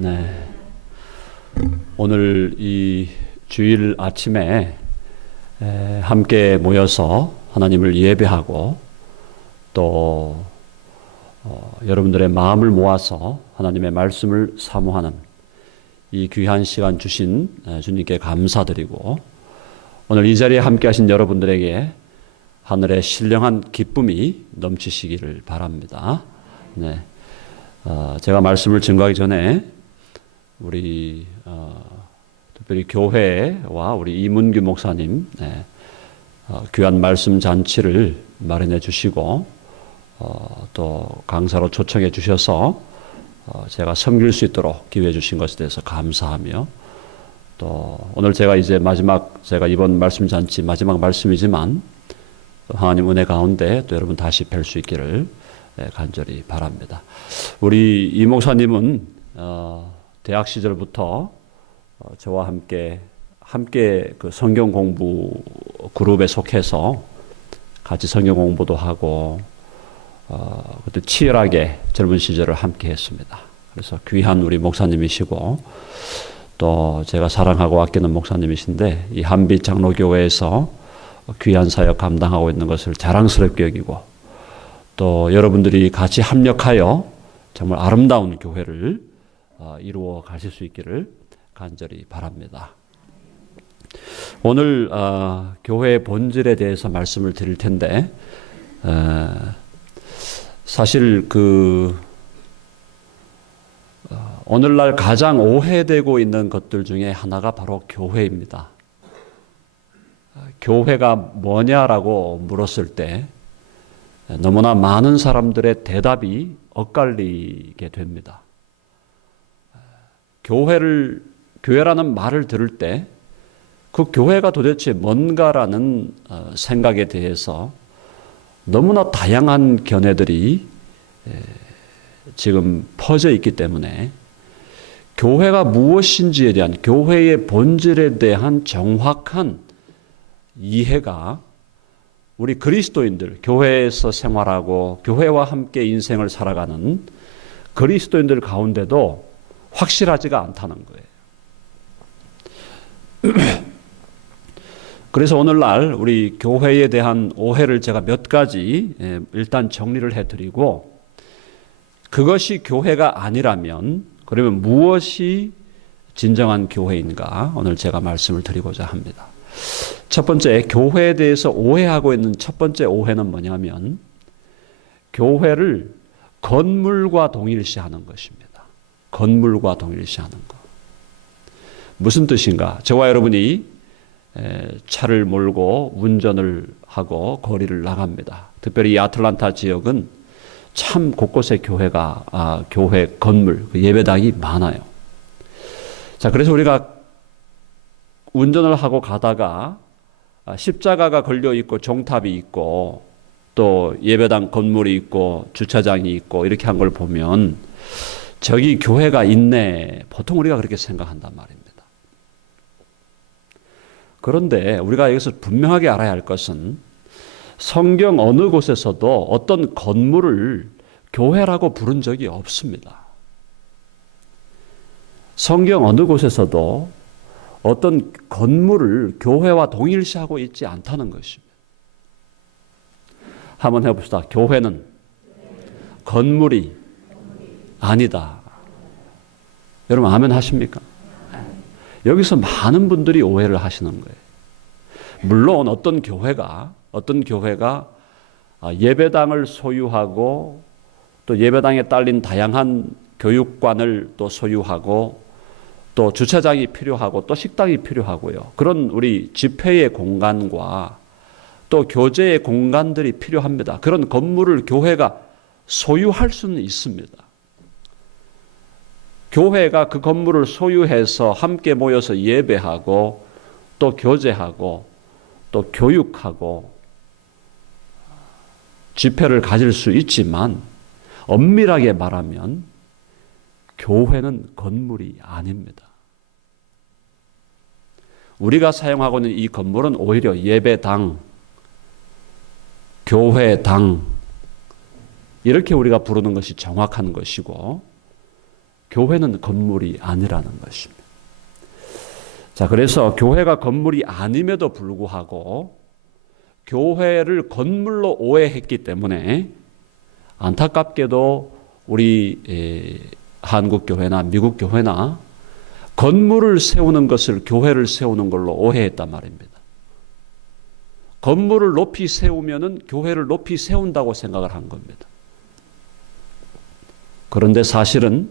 네. 오늘 이 주일 아침에 함께 모여서 하나님을 예배하고 또 여러분들의 마음을 모아서 하나님의 말씀을 사모하는 이 귀한 시간 주신 주님께 감사드리고, 오늘 이 자리에 함께 하신 여러분들에게 하늘의 신령한 기쁨이 넘치시기를 바랍니다. 네. 제가 말씀을 증거하기 전에 우리 특별히 교회와 우리 이문규 목사님 귀한 말씀 잔치를 마련해 주시고 또 강사로 초청해 주셔서 제가 섬길 수 있도록 기회해 주신 것에 대해서 감사하며, 또 오늘 제가 이제 제가 이번 말씀 잔치 마지막 말씀이지만 하나님 은혜 가운데 또 여러분 다시 뵐 수 있기를 간절히 바랍니다. 우리 이 목사님은 대학 시절부터 저와 함께 그 성경 공부 그룹에 속해서 같이 성경 공부도 하고 그때 치열하게 젊은 시절을 함께 했습니다. 그래서 귀한 우리 목사님이시고 또 제가 사랑하고 아끼는 목사님이신데, 이 한빛 장로교회에서 귀한 사역 감당하고 있는 것을 자랑스럽게 여기고, 또 여러분들이 같이 합력하여 정말 아름다운 교회를 이루어 가실 수 있기를 간절히 바랍니다. 오늘 교회의 본질에 대해서 말씀을 드릴 텐데, 사실 오늘날 가장 오해되고 있는 것들 중에 하나가 바로 교회입니다. 교회가 뭐냐라고 물었을 때 너무나 많은 사람들의 대답이 엇갈리게 됩니다. 교회라는 말을 들을 때 그 교회가 도대체 뭔가라는 생각에 대해서 너무나 다양한 견해들이 지금 퍼져 있기 때문에 교회가 무엇인지에 대한, 교회의 본질에 대한 정확한 이해가 우리 그리스도인들, 교회에서 생활하고 교회와 함께 인생을 살아가는 그리스도인들 가운데도 확실하지가 않다는 거예요. 그래서 오늘날 우리 교회에 대한 오해를 제가 몇 가지 일단 정리를 해드리고, 그것이 교회가 아니라면 그러면 무엇이 진정한 교회인가, 오늘 제가 말씀을 드리고자 합니다. 첫 번째, 교회에 대해서 오해하고 있는 첫 번째 오해는 뭐냐면 교회를 건물과 동일시하는 것입니다. 건물과 동일시하는 것. 무슨 뜻인가? 저와 여러분이 차를 몰고 운전을 하고 거리를 나갑니다. 특별히 이 아틀란타 지역은 참 곳곳에 교회 건물, 예배당이 많아요. 자, 그래서 우리가 운전을 하고 가다가 십자가가 걸려 있고 종탑이 있고 또 예배당 건물이 있고 주차장이 있고 이렇게 한 걸 보면 저기 교회가 있네, 보통 우리가 그렇게 생각한단 말입니다. 그런데 우리가 여기서 분명하게 알아야 할 것은 성경 어느 곳에서도 어떤 건물을 교회라고 부른 적이 없습니다. 성경 어느 곳에서도 어떤 건물을 교회와 동일시하고 있지 않다는 것입니다. 한번 해봅시다. 교회는 건물이 아니다. 여러분 아멘 하십니까? 여기서 많은 분들이 오해를 하시는 거예요. 물론 어떤 교회가 예배당을 소유하고 또 예배당에 딸린 다양한 교육관을 또 소유하고 또 주차장이 필요하고 또 식당이 필요하고요. 그런 우리 집회의 공간과 또 교제의 공간들이 필요합니다. 그런 건물을 교회가 소유할 수는 있습니다. 교회가 그 건물을 소유해서 함께 모여서 예배하고 또 교제하고 또 교육하고 집회를 가질 수 있지만, 엄밀하게 말하면 교회는 건물이 아닙니다. 우리가 사용하고 있는 이 건물은 오히려 예배당, 교회당 이렇게 우리가 부르는 것이 정확한 것이고, 교회는 건물이 아니라는 것입니다. 자, 그래서 교회가 건물이 아님에도 불구하고 교회를 건물로 오해했기 때문에 안타깝게도 우리 한국 교회나 미국 교회나 건물을 세우는 것을 교회를 세우는 걸로 오해했단 말입니다. 건물을 높이 세우면은 교회를 높이 세운다고 생각을 한 겁니다. 그런데 사실은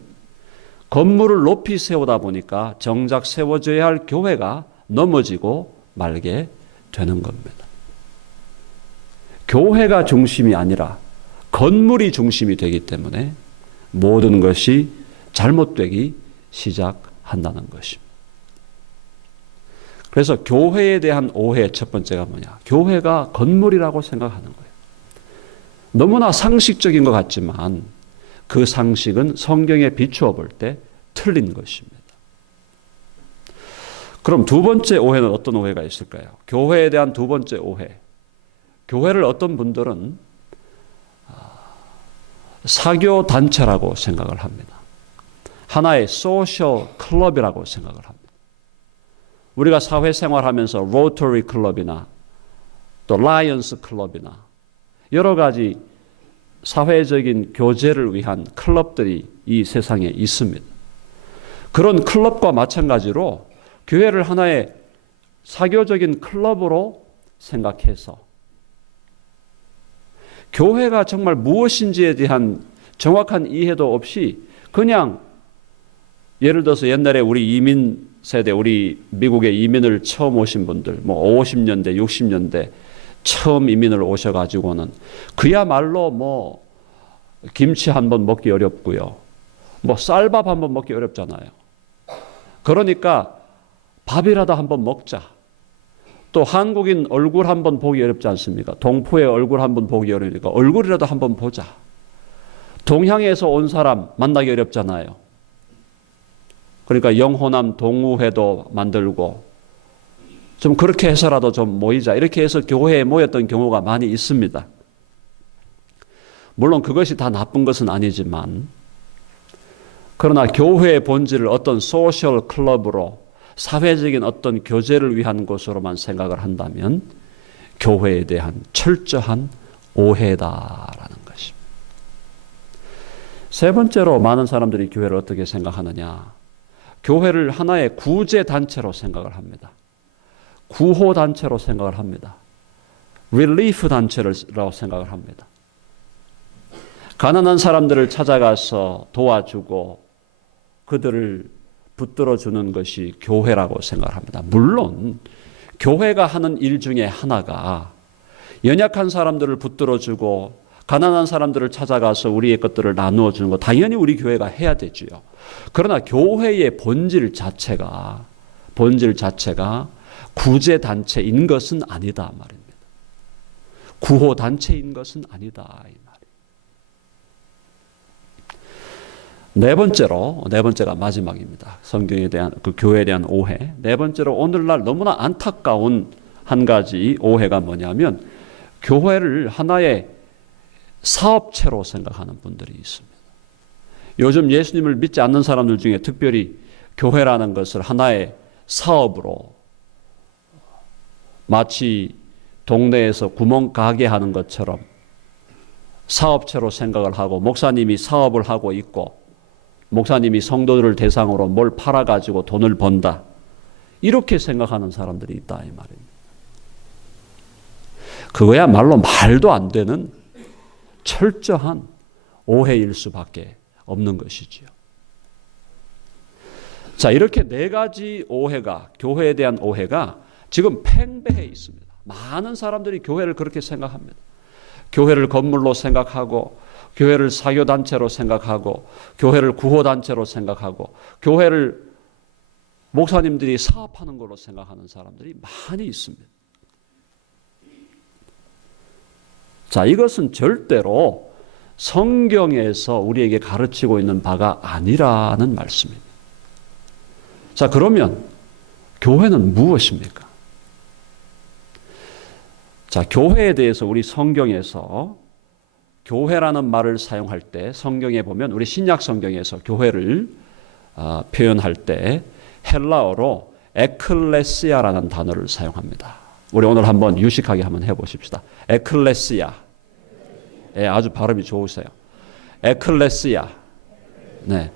건물을 높이 세우다 보니까 정작 세워져야 할 교회가 넘어지고 말게 되는 겁니다. 교회가 중심이 아니라 건물이 중심이 되기 때문에 모든 것이 잘못되기 시작한다는 것입니다. 그래서 교회에 대한 오해 첫 번째가 뭐냐? 교회가 건물이라고 생각하는 거예요. 너무나 상식적인 것 같지만 그 상식은 성경에 비추어 볼 때 틀린 것입니다. 그럼 두 번째 오해는 어떤 오해가 있을까요? 교회에 대한 두 번째 오해. 교회를 어떤 분들은 사교 단체라고 생각을 합니다. 하나의 소셜 클럽이라고 생각을 합니다. 우리가 사회생활하면서 로터리 클럽이나 또 라이언스 클럽이나 여러 가지 사회적인 교제를 위한 클럽들이 이 세상에 있습니다. 그런 클럽과 마찬가지로 교회를 하나의 사교적인 클럽으로 생각해서 교회가 정말 무엇인지에 대한 정확한 이해도 없이 그냥 예를 들어서 옛날에 우리 이민 세대, 우리 미국에 이민을 처음 오신 분들, 50년대, 60년대 처음 이민을 오셔가지고는 그야말로 김치 한 번 먹기 어렵고요. 쌀밥 한 번 먹기 어렵잖아요. 그러니까 밥이라도 한 번 먹자. 또 한국인 얼굴 한 번 보기 어렵지 않습니까? 동포의 얼굴 한 번 보기 어려우니까 얼굴이라도 한 번 보자. 동향에서 온 사람 만나기 어렵잖아요. 그러니까 영호남 동우회도 만들고 좀 그렇게 해서라도 좀 모이자. 이렇게 해서 교회에 모였던 경우가 많이 있습니다. 물론 그것이 다 나쁜 것은 아니지만 그러나 교회의 본질을 어떤 소셜 클럽으로 사회적인 어떤 교제를 위한 곳으로만 생각을 한다면 교회에 대한 철저한 오해다라는 것입니다. 세 번째로 많은 사람들이 교회를 어떻게 생각하느냐? 교회를 하나의 구제 단체로 생각을 합니다. 구호 단체로 생각을 합니다. 릴리프 단체라고 생각을 합니다. 가난한 사람들을 찾아가서 도와주고 그들을 붙들어주는 것이 교회라고 생각합니다. 물론 교회가 하는 일 중에 하나가 연약한 사람들을 붙들어주고 가난한 사람들을 찾아가서 우리의 것들을 나누어 주는 거 당연히 우리 교회가 해야 되지요. 그러나 교회의 본질 자체가 구제 단체인 것은 아니다 말입니다. 구호 단체인 것은 아니다 이 말이에요. 네 번째가 마지막입니다. 성경에 대한 그 교회에 대한 오해. 네 번째로 오늘날 너무나 안타까운 한 가지 오해가 뭐냐면 교회를 하나의 사업체로 생각하는 분들이 있습니다. 요즘 예수님을 믿지 않는 사람들 중에 특별히 교회라는 것을 하나의 사업으로 마치 동네에서 구멍가게 하는 것처럼 사업체로 생각을 하고 목사님이 사업을 하고 있고 목사님이 성도들을 대상으로 뭘 팔아가지고 돈을 번다. 이렇게 생각하는 사람들이 있다 이 말입니다. 그거야말로 말도 안 되는 철저한 오해일 수밖에 없는 것이지요. 자, 이렇게 네 가지 오해가, 교회에 대한 오해가 지금 팽배해 있습니다. 많은 사람들이 교회를 그렇게 생각합니다. 교회를 건물로 생각하고 교회를 사교단체로 생각하고 교회를 구호단체로 생각하고 교회를 목사님들이 사업하는 걸로 생각하는 사람들이 많이 있습니다. 자, 이것은 절대로 성경에서 우리에게 가르치고 있는 바가 아니라는 말씀입니다. 자, 그러면 교회는 무엇입니까? 자, 교회에 대해서 우리 성경에서 교회라는 말을 사용할 때 성경에 보면 우리 신약 성경에서 교회를 표현할 때 헬라어로 에클레시아라는 단어를 사용합니다. 우리 오늘 한번 유식하게 한번 해보십시다. 에클레시아. 예, 아주 발음이 좋으세요. 에클레시아. 네.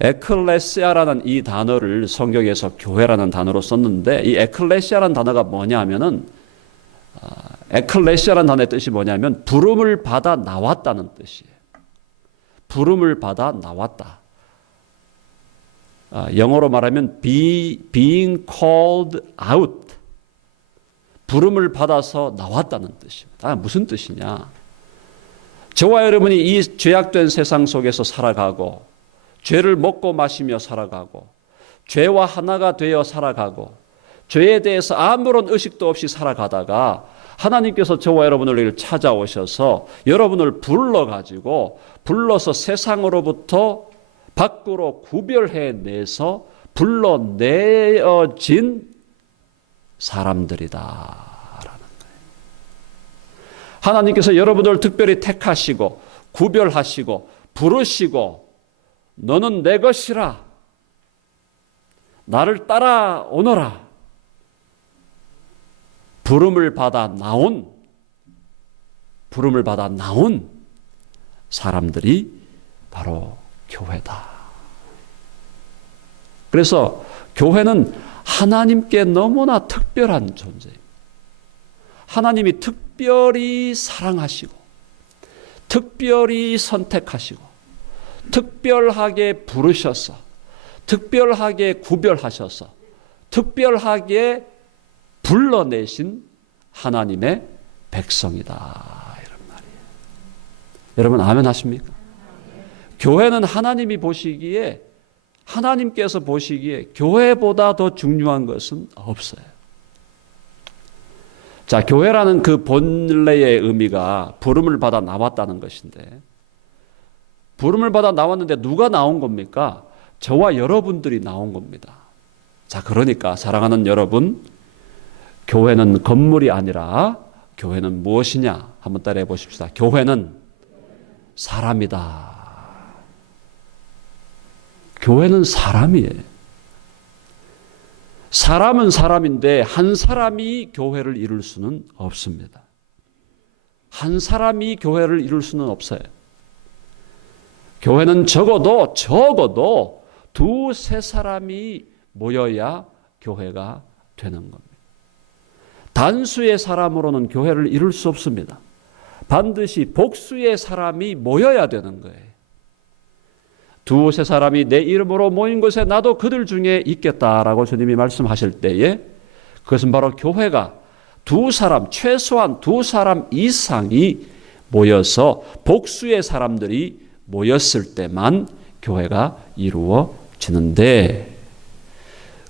에클레시아라는 이 단어를 성경에서 교회라는 단어로 썼는데, 이 에클레시아라는 단어가 뭐냐 하면은, 에클레시아라는 단어의 뜻이 뭐냐면 부름을 받아 나왔다는 뜻이에요. 부름을 받아 나왔다. 영어로 말하면 being called out. 부름을 받아서 나왔다는 뜻입니다. 무슨 뜻이냐? 저와 여러분이 이 죄악된 세상 속에서 살아가고, 죄를 먹고 마시며 살아가고, 죄와 하나가 되어 살아가고, 죄에 대해서 아무런 의식도 없이 살아가다가 하나님께서 저와 여러분을 찾아오셔서 여러분을 불러서 세상으로부터 밖으로 구별해내서 불러내어진 사람들이다라는 거예요. 하나님께서 여러분을 특별히 택하시고 구별하시고 부르시고 너는 내 것이라, 나를 따라오너라, 부름을 받아 나온 사람들이 바로 교회다. 그래서 교회는 하나님께 너무나 특별한 존재입니다. 하나님이 특별히 사랑하시고, 특별히 선택하시고, 특별하게 부르셔서, 특별하게 구별하셔서, 특별하게 불러내신 하나님의 백성이다, 이런 말이에요. 여러분 아멘 하십니까? 교회는 하나님께서 보시기에 교회보다 더 중요한 것은 없어요. 자, 교회라는 그 본래의 의미가 부름을 받아 나왔다는 것인데, 부름을 받아 나왔는데 누가 나온 겁니까? 저와 여러분들이 나온 겁니다. 자, 그러니까 사랑하는 여러분, 교회는 건물이 아니라 교회는 무엇이냐? 한번 따라해 보십시다. 교회는 사람이다. 교회는 사람이에요. 사람은 사람인데 한 사람이 교회를 이룰 수는 없습니다. 한 사람이 교회를 이룰 수는 없어요. 교회는 적어도 두세 사람이 모여야 교회가 되는 겁니다. 단수의 사람으로는 교회를 이룰 수 없습니다. 반드시 복수의 사람이 모여야 되는 거예요. 두세 사람이 내 이름으로 모인 곳에 나도 그들 중에 있겠다라고 주님이 말씀하실 때에, 그것은 바로 교회가 최소한 두 사람 이상이 모여서 복수의 사람들이 모였을 때만 교회가 이루어지는데,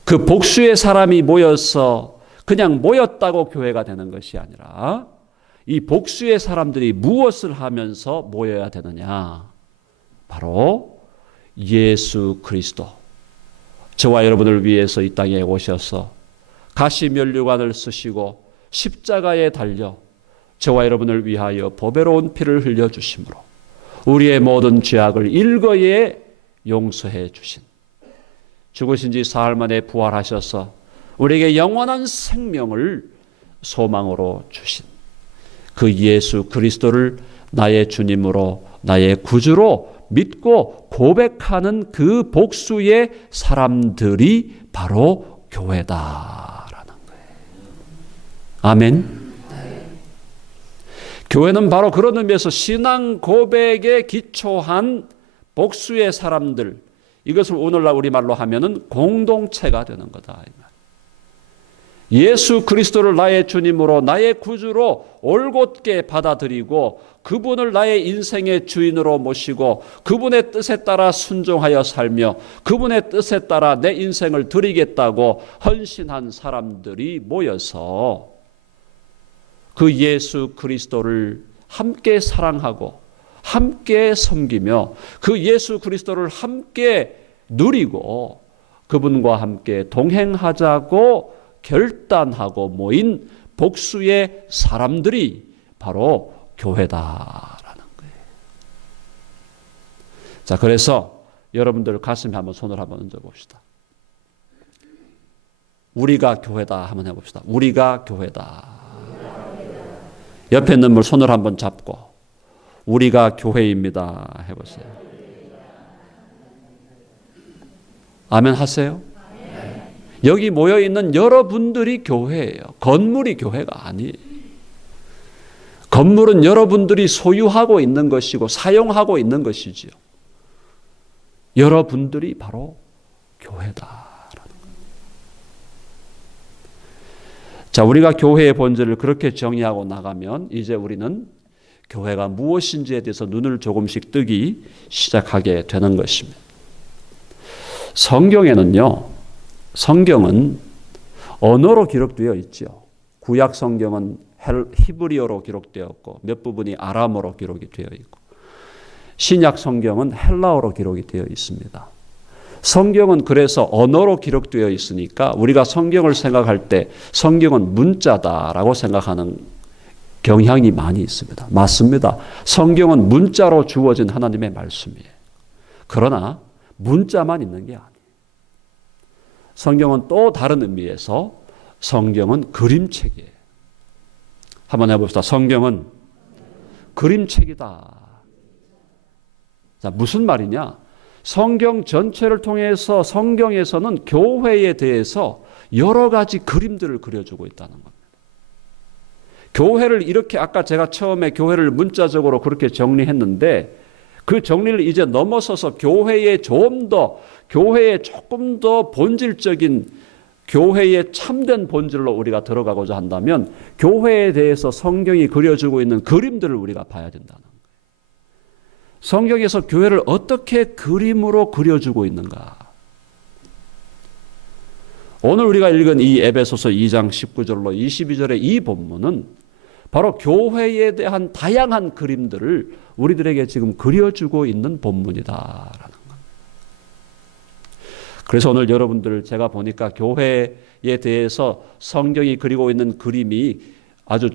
그 복수의 사람이 모여서 그냥 모였다고 교회가 되는 것이 아니라, 이 복수의 사람들이 무엇을 하면서 모여야 되느냐? 바로 예수 그리스도, 저와 여러분을 위해서 이 땅에 오셔서 가시면류관을 쓰시고 십자가에 달려 저와 여러분을 위하여 보배로운 피를 흘려주심으로 우리의 모든 죄악을 일거에 용서해 주신, 죽으신 지 사흘 만에 부활하셔서 우리에게 영원한 생명을 소망으로 주신 그 예수 그리스도를 나의 주님으로, 나의 구주로 믿고 고백하는 그 복수의 사람들이 바로 교회다라는 거예요. 아멘. 교회는 바로 그런 의미에서 신앙 고백에 기초한 복수의 사람들, 이것을 오늘날 우리말로 하면은 공동체가 되는 거다. 예수 그리스도를 나의 주님으로, 나의 구주로 올곧게 받아들이고 그분을 나의 인생의 주인으로 모시고 그분의 뜻에 따라 순종하여 살며 그분의 뜻에 따라 내 인생을 드리겠다고 헌신한 사람들이 모여서 그 예수 그리스도를 함께 사랑하고 함께 섬기며 그 예수 그리스도를 함께 누리고 그분과 함께 동행하자고 결단하고 모인 복수의 사람들이 바로 교회다라는 거예요. 자, 그래서 여러분들 가슴에 한번 손을 한번 얹어 봅시다. 우리가 교회다 한번 해봅시다. 우리가 교회다. 옆에 있는 분 손을 한번 잡고 우리가 교회입니다 해보세요. 아멘 하세요? 여기 모여있는 여러분들이 교회예요. 건물이 교회가 아니에요. 건물은 여러분들이 소유하고 있는 것이고 사용하고 있는 것이지요. 여러분들이 바로 교회다. 자, 우리가 교회의 본질을 그렇게 정의하고 나가면 이제 우리는 교회가 무엇인지에 대해서 눈을 조금씩 뜨기 시작하게 되는 것입니다. 성경은 언어로 기록되어 있죠. 구약 성경은 히브리어로 기록되었고 몇 부분이 아람어로 기록이 되어 있고 신약 성경은 헬라어로 기록이 되어 있습니다. 성경은 그래서 언어로 기록되어 있으니까 우리가 성경을 생각할 때 성경은 문자다라고 생각하는 경향이 많이 있습니다. 맞습니다. 성경은 문자로 주어진 하나님의 말씀이에요. 그러나 문자만 있는 게 아니에요. 성경은 또 다른 의미에서 성경은 그림책이에요. 한번 해봅시다. 성경은 그림책이다. 자, 무슨 말이냐? 성경 전체를 통해서 성경에서는 교회에 대해서 여러 가지 그림들을 그려주고 있다는 겁니다. 교회를 이렇게 아까 제가 처음에 교회를 문자적으로 그렇게 정리했는데 그 정리를 이제 넘어서서 교회의 조금 더 본질적인 교회의 참된 본질로 우리가 들어가고자 한다면 교회에 대해서 성경이 그려주고 있는 그림들을 우리가 봐야 된다는 거예요. 성경에서 교회를 어떻게 그림으로 그려주고 있는가? 오늘 우리가 읽은 이 에베소서 2장 19절로 22절의 이 본문은 바로 교회에 대한 다양한 그림들을 우리들에게 지금 그려주고 있는 본문이다라는 겁니다. 그래서 오늘 여러분들 제가 보니까 교회에 대해서 성경이 그리고 있는 그림이 아주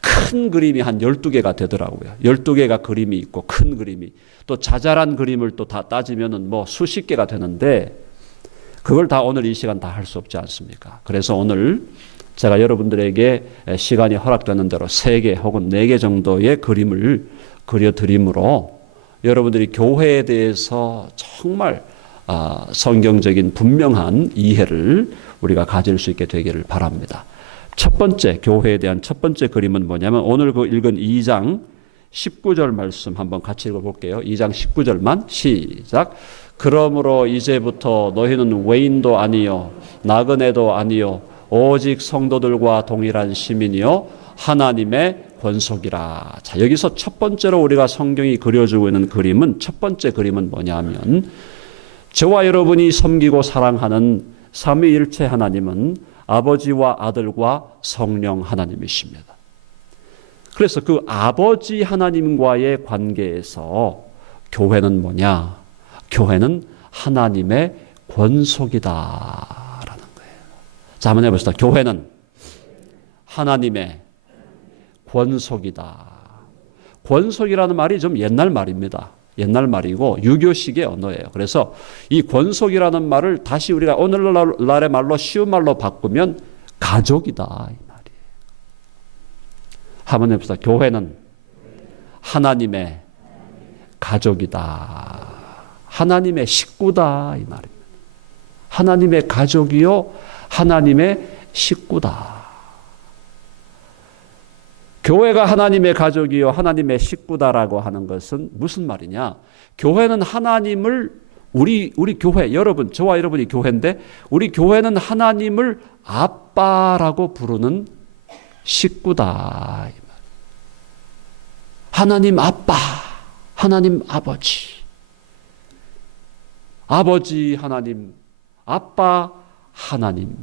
큰 그림이 한 12개가 되더라고요. 12개가 그림이 있고 큰 그림이 또 자잘한 그림을 또 다 따지면은 뭐 수십 개가 되는데 그걸 다 오늘 이 시간 다 할 수 없지 않습니까? 그래서 오늘 제가 여러분들에게 시간이 허락되는 대로 3개 혹은 4개 정도의 그림을 그려드림으로 여러분들이 교회에 대해서 정말 성경적인 분명한 이해를 우리가 가질 수 있게 되기를 바랍니다. 첫 번째 교회에 대한 첫 번째 그림은 뭐냐면 오늘 그 읽은 2장 19절 말씀 한번 같이 읽어볼게요. 2장 19절만 시작. 그러므로 이제부터 너희는 외인도 아니요 나그네도 아니요 오직 성도들과 동일한 시민이요 하나님의 권속이라. 자, 여기서 첫 번째로 우리가 성경이 그려주고 있는 그림은 첫 번째 그림은 뭐냐면 저와 여러분이 섬기고 사랑하는 삼위일체 하나님은 아버지와 아들과 성령 하나님이십니다. 그래서 그 아버지 하나님과의 관계에서 교회는 뭐냐? 교회는 하나님의 권속이다라는 거예요. 자, 한번 해봅시다. 교회는 하나님의 권속이다. 권속이라는 말이 좀 옛날 말입니다. 옛날 말이고 유교식의 언어예요. 그래서 이 권속이라는 말을 다시 우리가 오늘날의 말로 쉬운 말로 바꾸면 가족이다 이 말이에요. 한번 해봅시다. 교회는 하나님의 가족이다. 하나님의 식구다 이 말입니다. 하나님의 가족이요 하나님의 식구다. 교회가 하나님의 가족이요 하나님의 식구다라고 하는 것은 무슨 말이냐? 교회는 하나님을 우리 교회 여러분 저와 여러분이 교회인데 우리 교회는 하나님을 아빠라고 부르는 식구다. 하나님 아빠, 하나님 아버지, 아버지 하나님, 아빠 하나님이라고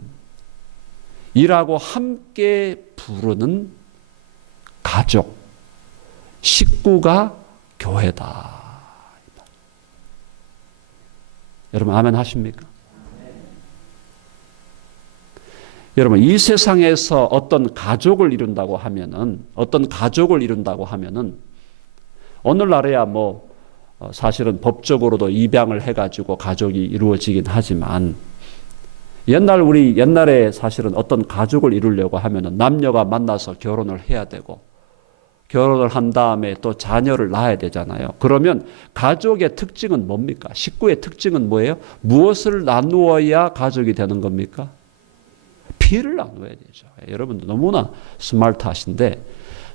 함께 부르는 가족, 식구가 교회다. 여러분 아멘 하십니까? 여러분 이 세상에서 어떤 가족을 이룬다고 하면은 오늘날에야 사실은 법적으로도 입양을 해가지고 가족이 이루어지긴 하지만 옛날에 사실은 어떤 가족을 이루려고 하면은 남녀가 만나서 결혼을 해야 되고 결혼을 한 다음에 또 자녀를 낳아야 되잖아요. 그러면 가족의 특징은 뭡니까? 식구의 특징은 뭐예요? 무엇을 나누어야 가족이 되는 겁니까? 피를 나누어야 되죠. 여러분들 너무나 스마트하신데,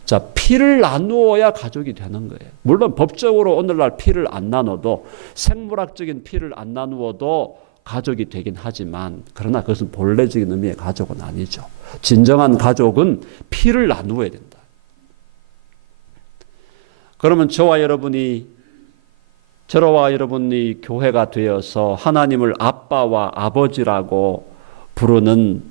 자, 피를 나누어야 가족이 되는 거예요. 물론 법적으로 오늘날 피를 안 나눠도, 생물학적인 피를 안 나누어도 가족이 되긴 하지만, 그러나 그것은 본래적인 의미의 가족은 아니죠. 진정한 가족은 피를 나누어야 된다. 그러면 저와 여러분이 교회가 되어서 하나님을 아빠와 아버지라고 부르는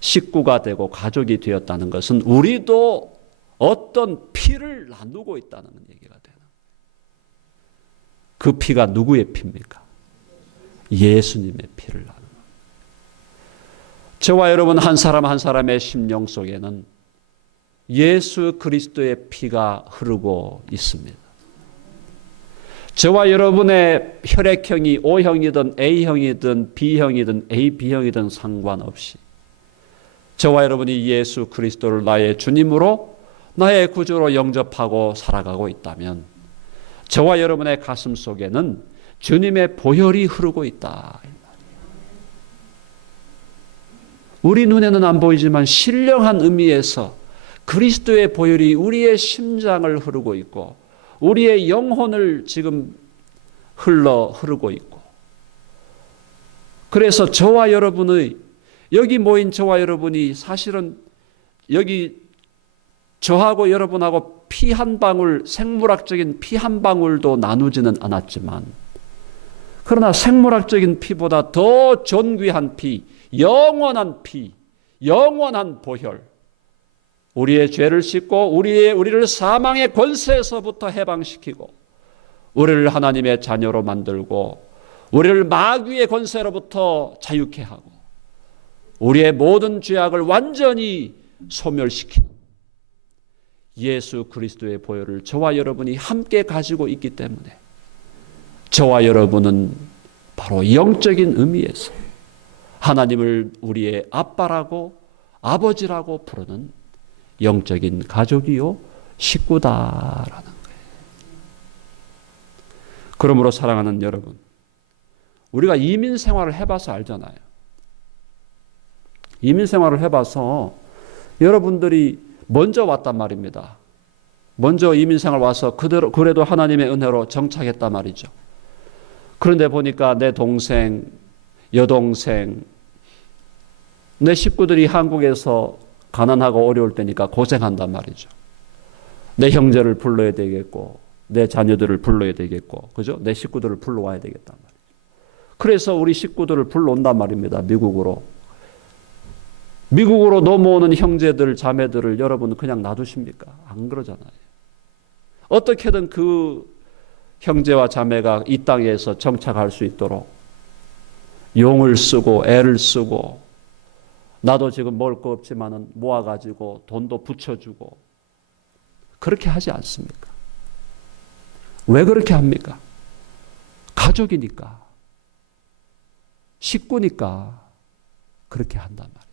식구가 되고 가족이 되었다는 것은 우리도 어떤 피를 나누고 있다는 얘기가 되는 거예요. 그 피가 누구의 피입니까? 예수님의 피를 나누는 거예요. 저와 여러분 한 사람 한 사람의 심령 속에는 예수 그리스도의 피가 흐르고 있습니다. 저와 여러분의 혈액형이 O형이든 A형이든 B형이든 AB형이든 상관없이 저와 여러분이 예수 그리스도를 나의 주님으로 나의 구주로 영접하고 살아가고 있다면 저와 여러분의 가슴 속에는 주님의 보혈이 흐르고 있다. 우리 눈에는 안 보이지만 신령한 의미에서 그리스도의 보혈이 우리의 심장을 흐르고 있고 우리의 영혼을 지금 흐르고 있고, 그래서 저와 여러분의, 여기 모인 저와 여러분이 사실은 여기 저하고 여러분하고 피 한 방울, 생물학적인 피 한 방울도 나누지는 않았지만, 그러나 생물학적인 피보다 더 존귀한 피, 영원한 피, 영원한 보혈, 우리의 죄를 씻고 우리를 사망의 권세에서부터 해방시키고 우리를 하나님의 자녀로 만들고 우리를 마귀의 권세로부터 자유케 하고 우리의 모든 죄악을 완전히 소멸시키는 예수 그리스도의 보혈을 저와 여러분이 함께 가지고 있기 때문에 저와 여러분은 바로 영적인 의미에서 하나님을 우리의 아빠라고 아버지라고 부르는 영적인 가족이요 식구다라는 거예요. 그러므로 사랑하는 여러분, 우리가 이민 생활을 해봐서 알잖아요. 이민 생활을 해봐서 여러분들이 먼저 왔단 말입니다. 먼저 이민 생활 와서 그래도 하나님의 은혜로 정착했단 말이죠. 그런데 보니까 내 동생, 여동생, 내 식구들이 한국에서 가난하고 어려울 때니까 고생한단 말이죠. 내 형제를 불러야 되겠고 내 자녀들을 불러야 되겠고, 그죠? 내 식구들을 불러와야 되겠단 말이죠. 그래서 우리 식구들을 불러온단 말입니다. 미국으로 넘어오는 형제들, 자매들을 여러분은 그냥 놔두십니까? 안 그러잖아요. 어떻게든 그 형제와 자매가 이 땅에서 정착할 수 있도록 용을 쓰고 애를 쓰고, 나도 지금 먹을 거 없지만은 모아가지고 돈도 붙여주고, 그렇게 하지 않습니까? 왜 그렇게 합니까? 가족이니까, 식구니까 그렇게 한단 말이에요.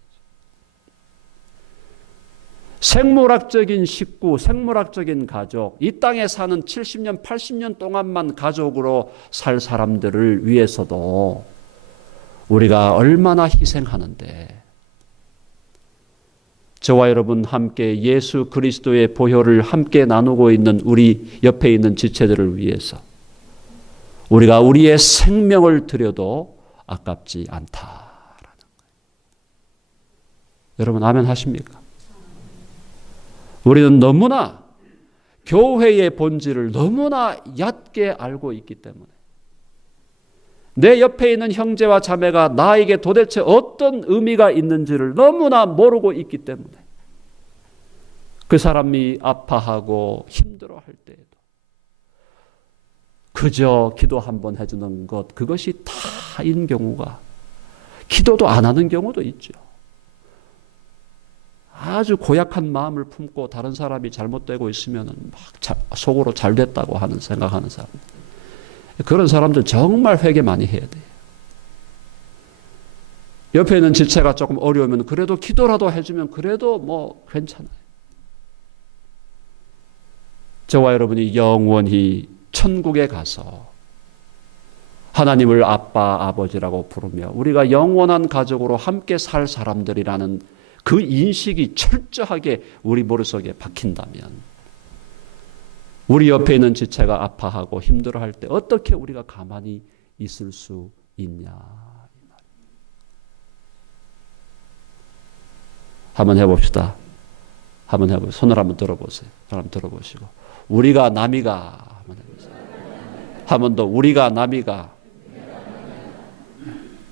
생물학적인 식구, 생물학적인 가족, 이 땅에 사는 70년, 80년 동안만 가족으로 살 사람들을 위해서도 우리가 얼마나 희생하는데, 저와 여러분 함께 예수 그리스도의 보혈을 함께 나누고 있는 우리 옆에 있는 지체들을 위해서 우리가 우리의 생명을 드려도 아깝지 않다라는 거예요. 여러분 아멘 하십니까? 우리는 너무나 교회의 본질을 너무나 얕게 알고 있기 때문에, 내 옆에 있는 형제와 자매가 나에게 도대체 어떤 의미가 있는지를 너무나 모르고 있기 때문에 그 사람이 아파하고 힘들어할 때에도 그저 기도 한번 해주는 것, 그것이 다인 경우가, 기도도 안 하는 경우도 있죠. 아주 고약한 마음을 품고 다른 사람이 잘못되고 있으면 막 속으로 잘 됐다고 생각하는 사람. 그런 사람들 정말 회개 많이 해야 돼요. 옆에 있는 지체가 조금 어려우면 그래도 기도라도 해주면 그래도 뭐 괜찮아요. 저와 여러분이 영원히 천국에 가서 하나님을 아빠, 아버지라고 부르며 우리가 영원한 가족으로 함께 살 사람들이라는 그 인식이 철저하게 우리 머릿속에 박힌다면 우리 옆에 있는 지체가 아파하고 힘들어할 때 어떻게 우리가 가만히 있을 수 있냐. 한번 해봅시다. 한번 해보세요. 손을 한번 들어보세요. 한번 들어보시고 우리가 남이가 한번 해보세요. 한 번 더 우리가 남이가.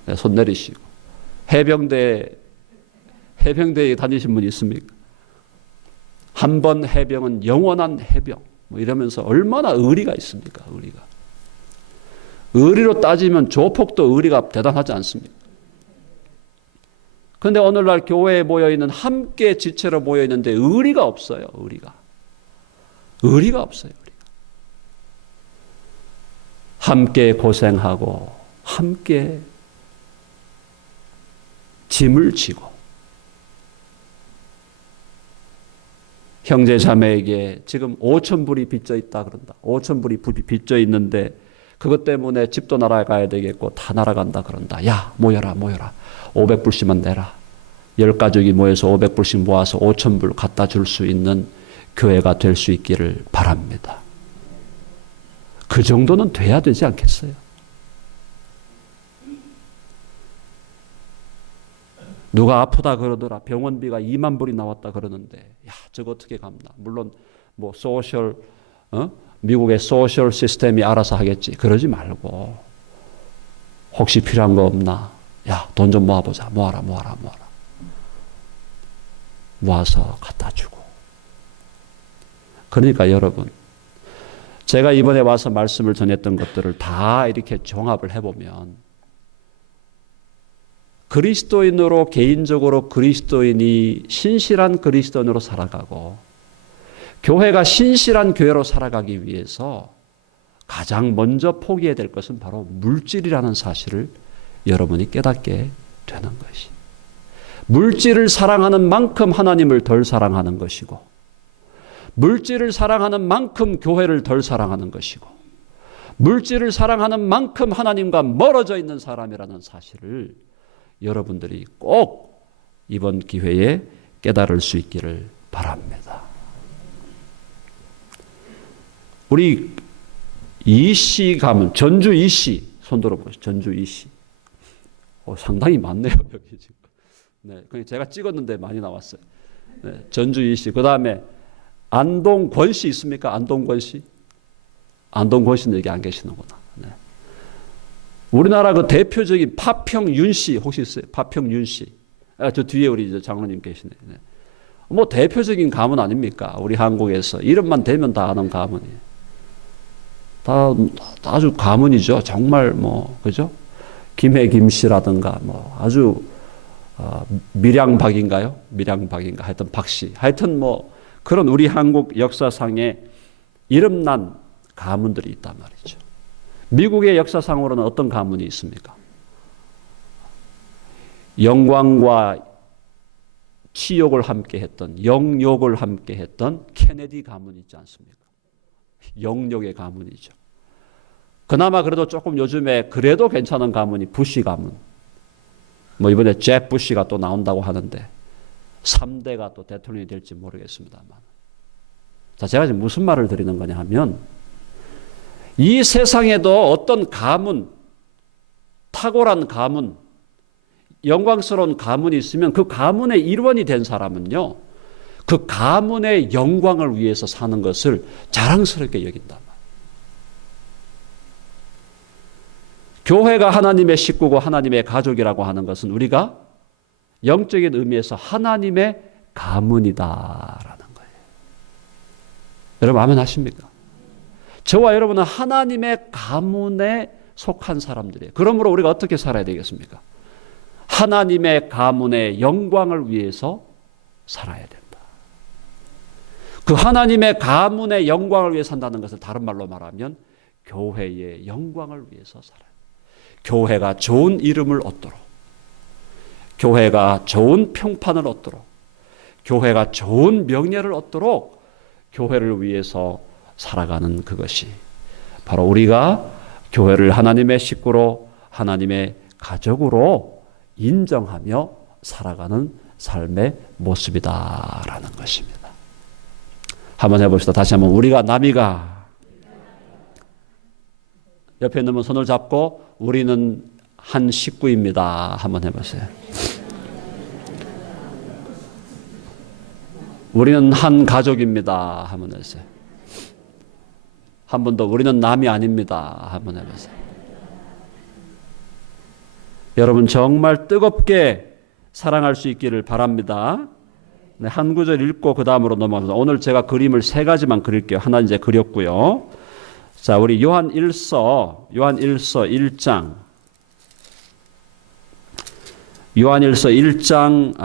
네, 손 내리시고 해병대에 다니신 분 있습니까? 한 번 해병은 영원한 해병. 뭐 이러면서 얼마나 의리가 있습니까? 의리로 따지면 조폭도 의리가 대단하지 않습니까? 그런데 오늘날 교회에 모여있는 함께 지체로 모여있는데 의리가 없어요. 의리가 없어요. 함께 고생하고 함께 짐을 지고 형제 자매에게 지금 5,000불이 빚져 있다 그런다. 5,000불이 빚져 있는데 그것 때문에 집도 날아가야 되겠고 다 날아간다 그런다. 야 모여라 500불씩만 내라. 10가족이 모여서 500불씩 모아서 5,000불 갖다 줄 수 있는 교회가 될 수 있기를 바랍니다. 그 정도는 돼야 되지 않겠어요? 누가 아프다 그러더라. 병원비가 2만 불이 나왔다 그러는데 야 저거 어떻게 갚나. 물론 뭐 미국의 소셜 시스템이 알아서 하겠지. 그러지 말고 혹시 필요한 거 없나. 야 돈 좀 모아보자. 모아라. 모아서 갖다 주고. 그러니까 여러분 제가 이번에 와서 말씀을 전했던 것들을 다 이렇게 종합을 해보면 그리스도인으로 개인적으로 그리스도인이 신실한 그리스도인으로 살아가고 교회가 신실한 교회로 살아가기 위해서 가장 먼저 포기해야 될 것은 바로 물질이라는 사실을 여러분이 깨닫게 되는 것이. 물질을 사랑하는 만큼 하나님을 덜 사랑하는 것이고 물질을 사랑하는 만큼 교회를 덜 사랑하는 것이고 물질을 사랑하는 만큼 하나님과 멀어져 있는 사람이라는 사실을 여러분들이 꼭 이번 기회에 깨달을 수 있기를 바랍니다. 우리 이씨 가문, 전주 이씨 손 들어보시죠. 전주 이씨. 상당히 많네요 여기 지금. 네, 제가 찍었는데 많이 나왔어요. 네, 전주 이씨. 그 다음에 안동권 씨 있습니까? 안동권 씨. 안동권 씨는 여기 안 계시는구나. 네. 우리나라 그 대표적인 파평윤 씨 혹시 있어요? 파평윤 씨. 저 뒤에 우리 장로님 계시네. 네. 뭐 대표적인 가문 아닙니까? 우리 한국에서 이름만 대면 다 아는 가문이에요. 다 아주 가문이죠. 정말 뭐 그죠? 김해 김씨라든가 뭐 아주 밀양박인가요? 밀양박인가? 하여튼 박씨. 하여튼 뭐 그런 우리 한국 역사상에 이름난 가문들이 있단 말이죠. 미국의 역사상으로는 어떤 가문이 있습니까? 영광과 치욕을 함께 했던, 영욕을 함께 했던 케네디 가문 있지 않습니까? 영욕의 가문이죠. 그나마 그래도 조금 요즘에 그래도 괜찮은 가문이 부시 가문. 뭐 이번에 잭 부시가 또 나온다고 하는데 3대가 또 대통령이 될지 모르겠습니다만. 자, 제가 지금 무슨 말을 드리는 거냐 하면 이 세상에도 어떤 가문, 탁월한 가문, 영광스러운 가문이 있으면 그 가문의 일원이 된 사람은요, 그 가문의 영광을 위해서 사는 것을 자랑스럽게 여긴단 말이에요. 교회가 하나님의 식구고 하나님의 가족이라고 하는 것은 우리가 영적인 의미에서 하나님의 가문이다라는 거예요. 여러분 아멘 하십니까? 저와 여러분은 하나님의 가문에 속한 사람들이에요. 그러므로 우리가 어떻게 살아야 되겠습니까? 하나님의 가문의 영광을 위해서 살아야 된다. 그 하나님의 가문의 영광을 위해 산다는 것을 다른 말로 말하면 교회의 영광을 위해서 살아요. 교회가 좋은 이름을 얻도록, 교회가 좋은 평판을 얻도록, 교회가 좋은 명예를 얻도록 교회를 위해서 살아가는 그것이 바로 우리가 교회를 하나님의 식구로, 하나님의 가족으로 인정하며 살아가는 삶의 모습이다라는 것입니다. 한번 해봅시다. 다시 한번. 우리가 남이가, 옆에 있는 분 손을 잡고 우리는 한 식구입니다. 한번 해보세요. 우리는 한 가족입니다. 한번 해보세요. 한 번 더. 우리는 남이 아닙니다. 한번 해보세요. 여러분 정말 뜨겁게 사랑할 수 있기를 바랍니다. 네, 한 구절 읽고 그 다음으로 넘어갑니다. 오늘 제가 그림을 세 가지만 그릴게요. 하나 이제 그렸고요. 자, 우리 요한일서 1장. 요한일서 3장.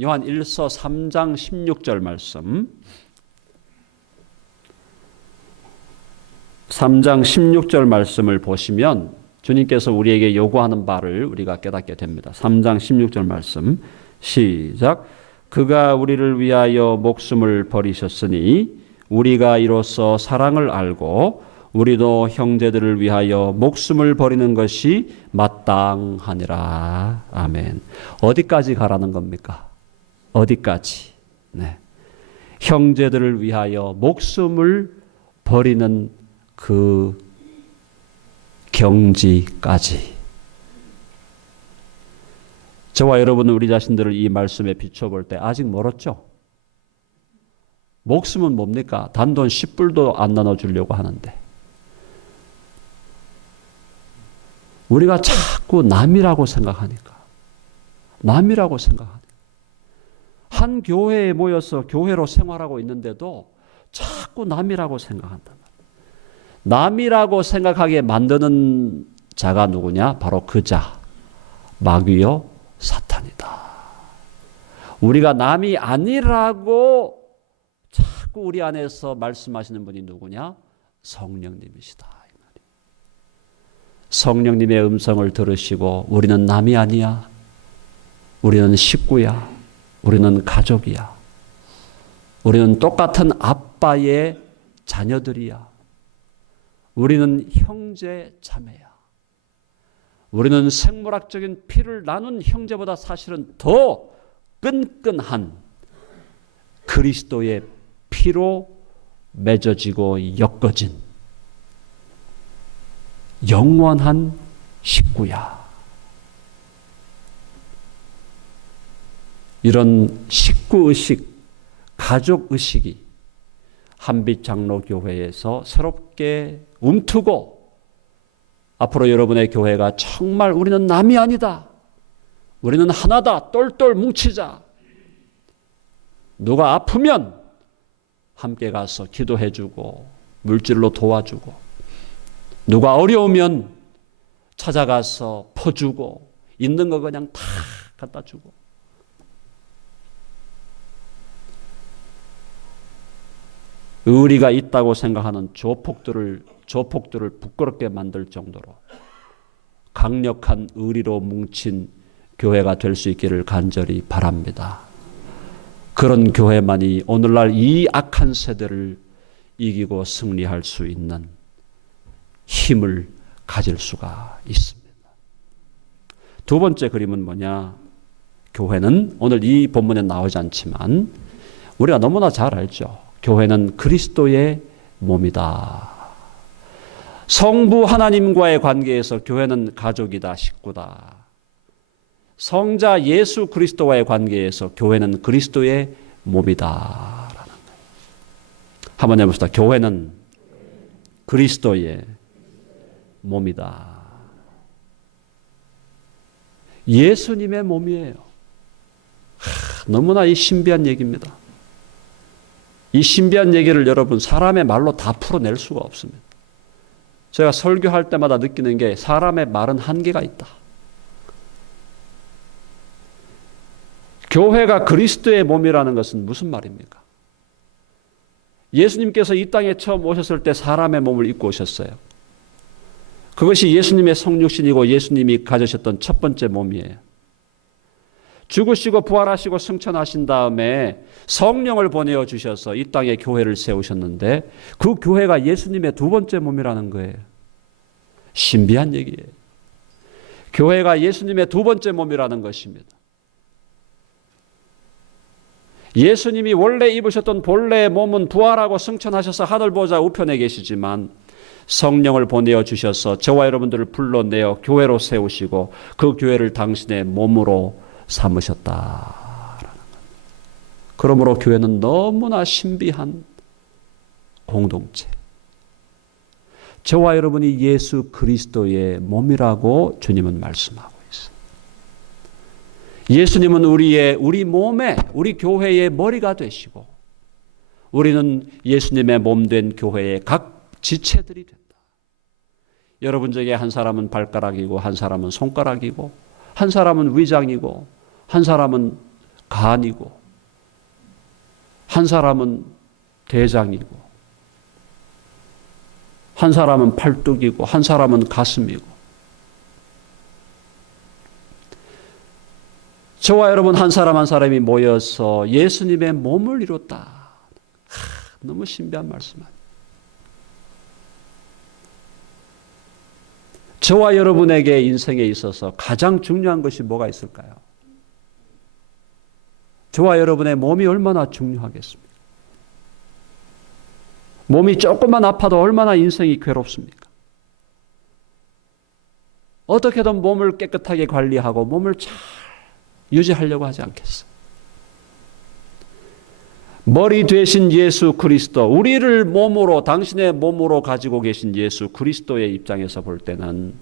요한일서 3장 16절 말씀. 3장 16절 말씀을 보시면 주님께서 우리에게 요구하는 바를 우리가 깨닫게 됩니다. 3장 16절 말씀 시작. 그가 우리를 위하여 목숨을 버리셨으니 우리가 이로써 사랑을 알고 우리도 형제들을 위하여 목숨을 버리는 것이 마땅하니라. 아멘. 어디까지 가라는 겁니까? 어디까지? 네. 형제들을 위하여 목숨을 버리는 그 경지까지. 저와 여러분은 우리 자신들을 이 말씀에 비춰볼 때 아직 멀었죠? 목숨은 뭡니까? 단돈 10불도 안 나눠주려고 하는데 우리가 자꾸 남이라고 생각하니까 한 교회에 모여서 교회로 생활하고 있는데도 자꾸 남이라고 생각한단 말이에요. 남이라고 생각하게 만드는 자가 누구냐? 바로 그 자, 마귀요 사탄이다. 우리가 남이 아니라고 자꾸 우리 안에서 말씀하시는 분이 누구냐? 성령님이시다. 성령님의 음성을 들으시고 우리는 남이 아니야. 우리는 식구야. 우리는 가족이야. 우리는 똑같은 아빠의 자녀들이야. 우리는 형제 자매야. 우리는 생물학적인 피를 나눈 형제보다 사실은 더 끈끈한 그리스도의 피로 맺어지고 엮어진 영원한 식구야. 이런 식구의식, 가족의식이 한빛장로교회에서 새롭게 움트고 앞으로 여러분의 교회가 정말 우리는 남이 아니다. 우리는 하나다. 똘똘 뭉치자. 누가 아프면 함께 가서 기도해주고 물질로 도와주고 누가 어려우면 찾아가서 퍼주고 있는 거 그냥 다 갖다 주고 의리가 있다고 생각하는 조폭들을 부끄럽게 만들 정도로 강력한 의리로 뭉친 교회가 될 수 있기를 간절히 바랍니다. 그런 교회만이 오늘날 이 악한 세대를 이기고 승리할 수 있는 힘을 가질 수가 있습니다. 두 번째 그림은 뭐냐? 교회는 오늘 이 본문에 나오지 않지만 우리가 너무나 잘 알죠. 교회는 그리스도의 몸이다. 성부 하나님과의 관계에서 교회는 가족이다, 식구다. 성자 예수 그리스도와의 관계에서 교회는 그리스도의 몸이다. 한번 해봅시다. 교회는 그리스도의 몸이다. 예수님의 몸이에요. 너무나 이 신비한 얘기입니다. 이 신비한 얘기를 여러분 사람의 말로 다 풀어낼 수가 없습니다. 제가 설교할 때마다 느끼는 게 사람의 말은 한계가 있다. 교회가 그리스도의 몸이라는 것은 무슨 말입니까? 예수님께서 이 땅에 처음 오셨을 때 사람의 몸을 입고 오셨어요. 그것이 예수님의 성육신이고 예수님이 가지셨던 첫 번째 몸이에요. 죽으시고 부활하시고 승천하신 다음에 성령을 보내어 주셔서 이 땅에 교회를 세우셨는데 그 교회가 예수님의 두 번째 몸이라는 거예요. 신비한 얘기예요. 교회가 예수님의 두 번째 몸이라는 것입니다. 예수님이 원래 입으셨던 본래의 몸은 부활하고 승천하셔서 하늘 보좌 우편에 계시지만 성령을 보내어 주셔서 저와 여러분들을 불러내어 교회로 세우시고 그 교회를 당신의 몸으로 삼으셨다라는 것. 그러므로 교회는 너무나 신비한 공동체. 저와 여러분이 예수 그리스도의 몸이라고 주님은 말씀하고 있어요. 예수님은 우리 몸에, 우리 교회의 머리가 되시고 우리는 예수님의 몸된 교회의 각 지체들이 된다. 여러분 중에 한 사람은 발가락이고 한 사람은 손가락이고 한 사람은 위장이고 한 사람은 간이고 한 사람은 대장이고 한 사람은 팔뚝이고 한 사람은 가슴이고 저와 여러분 한 사람 한 사람이 모여서 예수님의 몸을 이뤘다. 너무 신비한 말씀 아니에요. 저와 여러분에게 인생에 있어서 가장 중요한 것이 뭐가 있을까요? 저와 여러분의 몸이 얼마나 중요하겠습니까? 몸이 조금만 아파도 얼마나 인생이 괴롭습니까? 어떻게든 몸을 깨끗하게 관리하고 몸을 잘 유지하려고 하지 않겠어요? 머리 되신 예수 그리스도, 우리를 몸으로, 당신의 몸으로 가지고 계신 예수 그리스도의 입장에서 볼 때는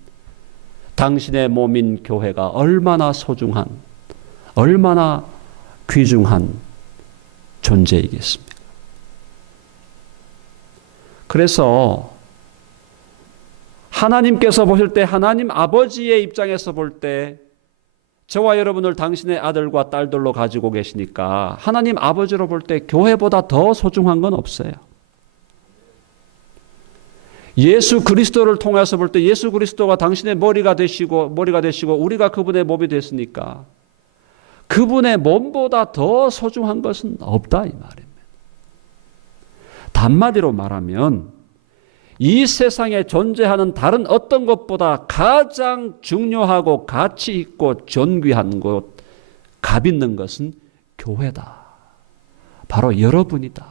당신의 몸인 교회가 얼마나 소중한, 얼마나 귀중한 존재이겠습니까? 그래서 하나님께서 보실 때, 하나님 아버지의 입장에서 볼 때 저와 여러분을 당신의 아들과 딸들로 가지고 계시니까 하나님 아버지로 볼 때 교회보다 더 소중한 건 없어요. 예수 그리스도를 통해서 볼 때 예수 그리스도가 당신의 머리가 되시고 우리가 그분의 몸이 됐으니까 그분의 몸보다 더 소중한 것은 없다 이 말입니다. 단마디로 말하면 이 세상에 존재하는 다른 어떤 것보다 가장 중요하고 가치 있고 존귀한 것, 값 있는 것은 교회다. 바로 여러분이다.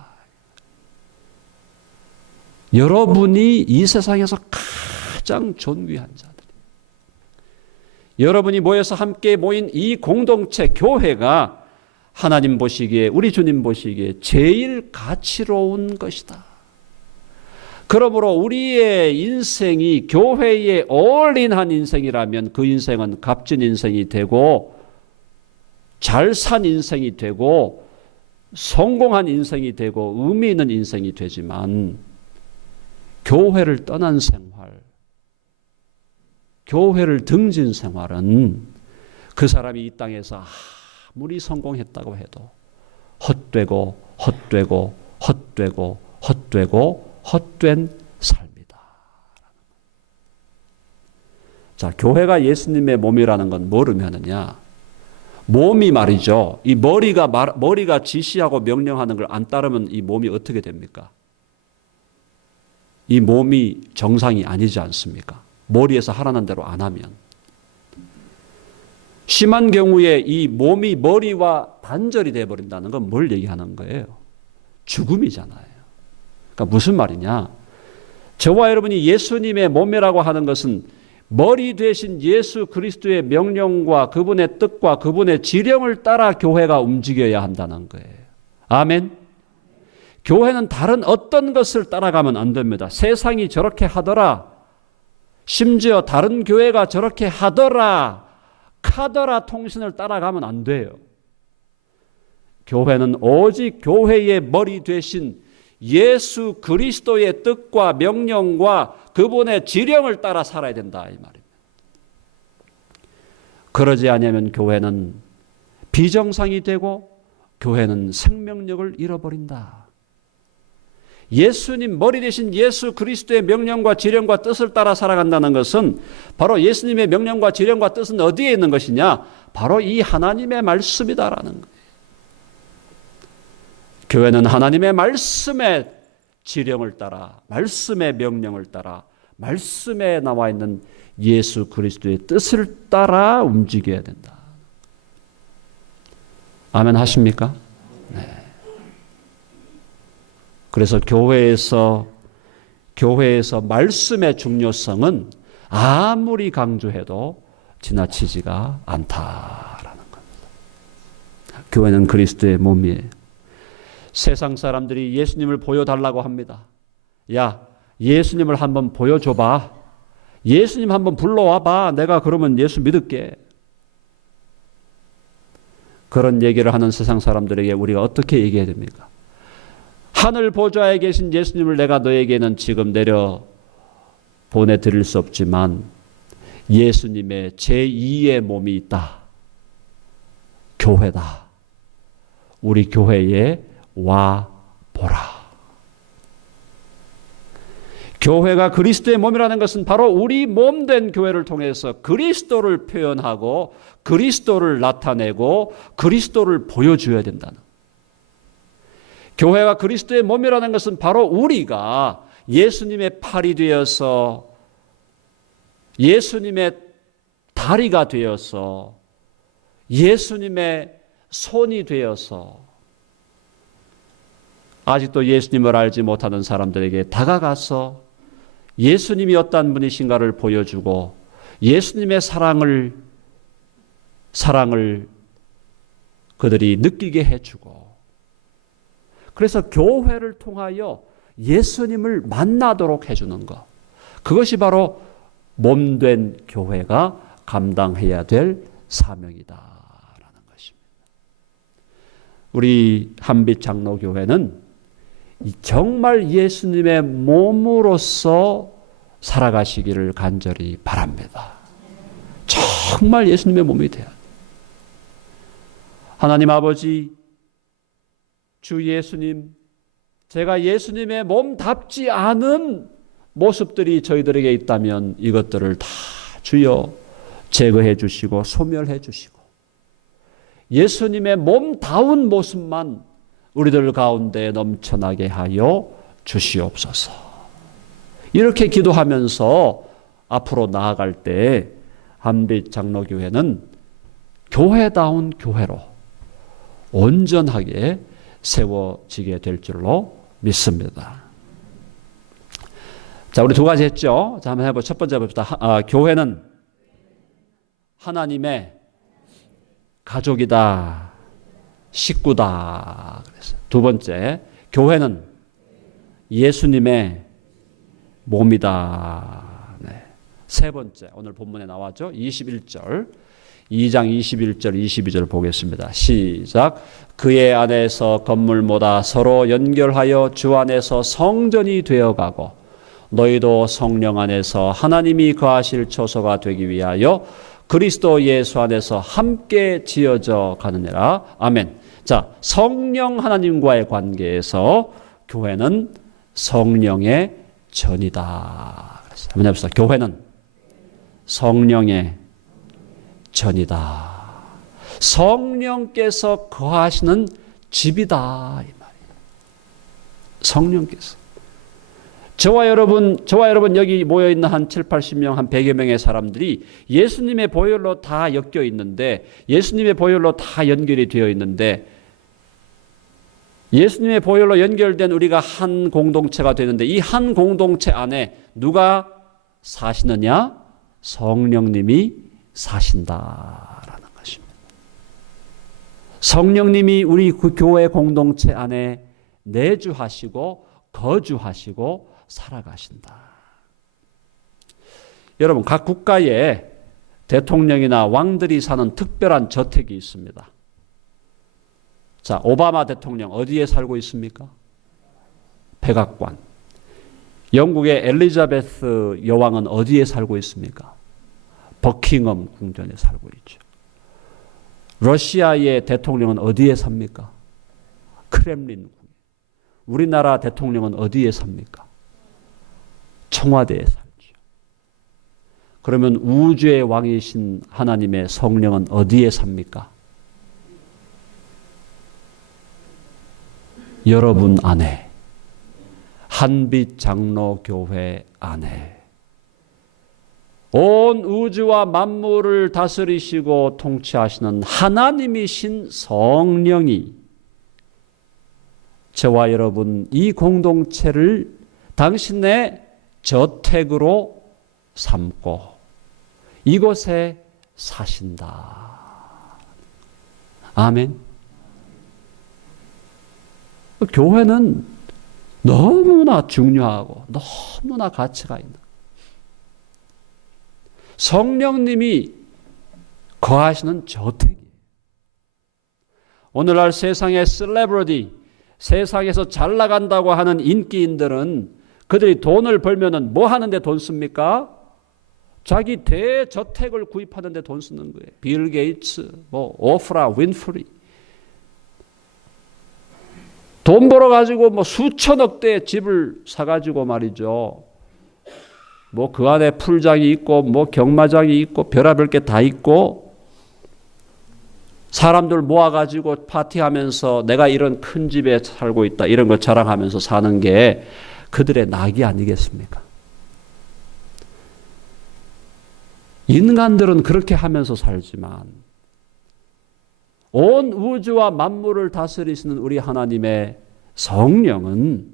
여러분이 이 세상에서 가장 존귀한 자들. 여러분이 모여서 함께 모인 이 공동체 교회가 하나님 보시기에, 우리 주님 보시기에 제일 가치로운 것이다. 그러므로 우리의 인생이 교회에 올인한 인생이라면 그 인생은 값진 인생이 되고 잘 산 인생이 되고 성공한 인생이 되고 의미 있는 인생이 되지만 교회를 떠난 생활, 교회를 등진 생활은 그 사람이 이 땅에서 아무리 성공했다고 해도 헛되고 헛된 삶이다. 자, 교회가 예수님의 몸이라는 건 뭘 의미하느냐? 몸이 말이죠. 이 머리가 지시하고 명령하는 걸 안 따르면 이 몸이 어떻게 됩니까? 이 몸이 정상이 아니지 않습니까? 머리에서 하라는 대로 안 하면. 심한 경우에 이 몸이 머리와 단절이 되어버린다는 건 뭘 얘기하는 거예요? 죽음이잖아요. 그러니까 무슨 말이냐? 저와 여러분이 예수님의 몸이라고 하는 것은 머리 되신 예수 그리스도의 명령과 그분의 뜻과 그분의 지령을 따라 교회가 움직여야 한다는 거예요. 아멘. 교회는 다른 어떤 것을 따라가면 안 됩니다. 세상이 저렇게 하더라, 심지어 다른 교회가 저렇게 하더라, 카더라 통신을 따라가면 안 돼요. 교회는 오직 교회의 머리 되신 예수 그리스도의 뜻과 명령과 그분의 지령을 따라 살아야 된다 이 말입니다. 그러지 않으면 교회는 비정상이 되고 교회는 생명력을 잃어버린다. 예수님 머리 대신 예수 그리스도의 명령과 지령과 뜻을 따라 살아간다는 것은 바로 예수님의 명령과 지령과 뜻은 어디에 있는 것이냐? 바로 이 하나님의 말씀이다라는 거예요. 교회는 하나님의 말씀의 지령을 따라, 말씀의 명령을 따라, 말씀에 나와 있는 예수 그리스도의 뜻을 따라 움직여야 된다. 아멘 하십니까? 네. 그래서 교회에서 말씀의 중요성은 아무리 강조해도 지나치지가 않다라는 겁니다. 교회는 그리스도의 몸이에요. 세상 사람들이 예수님을 보여달라고 합니다. 야, 예수님을 한번 보여줘봐. 예수님 한번 불러와봐. 내가 그러면 예수 믿을게. 그런 얘기를 하는 세상 사람들에게 우리가 어떻게 얘기해야 됩니까? 하늘 보좌에 계신 예수님을 내가 너에게는 지금 내려 보내드릴 수 없지만 예수님의 제2의 몸이 있다. 교회다. 우리 교회에 와 보라. 교회가 그리스도의 몸이라는 것은 바로 우리 몸된 교회를 통해서 그리스도를 표현하고 그리스도를 나타내고 그리스도를 보여줘야 된다는. 교회가 그리스도의 몸이라는 것은 바로 우리가 예수님의 팔이 되어서 예수님의 다리가 되어서 예수님의 손이 되어서 아직도 예수님을 알지 못하는 사람들에게 다가가서 예수님이 어떤 분이신가를 보여주고 예수님의 사랑을 그들이 느끼게 해주고, 그래서 교회를 통하여 예수님을 만나도록 해주는 것, 그것이 바로 몸된 교회가 감당해야 될 사명이다라는 것입니다. 우리 한빛 장로교회는 정말 예수님의 몸으로서 살아가시기를 간절히 바랍니다. 정말 예수님의 몸이 돼야 돼요. 하나님 아버지, 주 예수님, 제가 예수님의 몸답지 않은 모습들이 저희들에게 있다면 이것들을 다 주여 제거해 주시고 소멸해 주시고 예수님의 몸다운 모습만 우리들 가운데 넘쳐나게 하여 주시옵소서. 이렇게 기도하면서 앞으로 나아갈 때 한빛 장로교회는 교회다운 교회로 온전하게 세워지게 될 줄로 믿습니다. 자, 우리 두 가지 했죠. 자, 한번 해보죠. 첫 번째 봅시다. 교회는 하나님의 가족이다, 식구다. 그래서 두 번째, 교회는 예수님의 몸이다. 네. 세 번째, 오늘 본문에 나왔죠. 21절, 2장 21절, 22절 보겠습니다. 시작. 그의 안에서 건물보다 서로 연결하여 주 안에서 성전이 되어가고 너희도 성령 안에서 하나님이 거하실 처소가 되기 위하여 그리스도 예수 안에서 함께 지어져 가느니라. 아멘. 자, 성령 하나님과의 관계에서 교회는 성령의 전이다. 한번 해봅시다. 교회는 성령의 전이다. 성령께서 거하시는 집이다, 이 말이에요. 성령께서. 저와 여러분 여기 모여있는 한 7, 80명, 한 100여 명의 사람들이 예수님의 보혈로 다 엮여 있는데, 예수님의 보혈로 다 연결이 되어 있는데, 예수님의 보혈로 연결된 우리가 한 공동체가 되는데, 이 한 공동체 안에 누가 사시느냐? 성령님이 사신다라는 것입니다. 성령님이 우리 그 교회 공동체 안에 내주하시고 거주하시고 살아가신다. 여러분, 각 국가에 대통령이나 왕들이 사는 특별한 저택이 있습니다. 자, 오바마 대통령 어디에 살고 있습니까? 백악관. 영국의 엘리자베스 여왕은 어디에 살고 있습니까? 버킹엄 궁전에 살고 있죠. 러시아의 대통령은 어디에 삽니까? 크렘린 궁. 우리나라 대통령은 어디에 삽니까? 청와대에 살죠. 그러면 우주의 왕이신 하나님의 성령은 어디에 삽니까? 여러분 안에, 한빛 장로교회 안에 온 우주와 만물을 다스리시고 통치하시는 하나님이신 성령이 저와 여러분 이 공동체를 당신의 저택으로 삼고 이곳에 사신다. 아멘. 교회는 너무나 중요하고 너무나 가치가 있는 성령님이 거하시는 저택이에요. 오늘날 세상의 셀레브리티, 세상에서 잘 나간다고 하는 인기인들은 그들이 돈을 벌면은 뭐 하는데 돈 씁니까? 자기 대저택을 구입하는데 돈 쓰는 거예요. 빌 게이츠, 오프라 윈프리. 돈 벌어가지고 수천억 대의 집을 사가지고 말이죠. 그 안에 풀장이 있고, 경마장이 있고, 별의별 게 다 있고, 사람들 모아가지고 파티하면서 내가 이런 큰 집에 살고 있다, 이런 거 자랑하면서 사는 게 그들의 낙이 아니겠습니까? 인간들은 그렇게 하면서 살지만, 온 우주와 만물을 다스리시는 우리 하나님의 성령은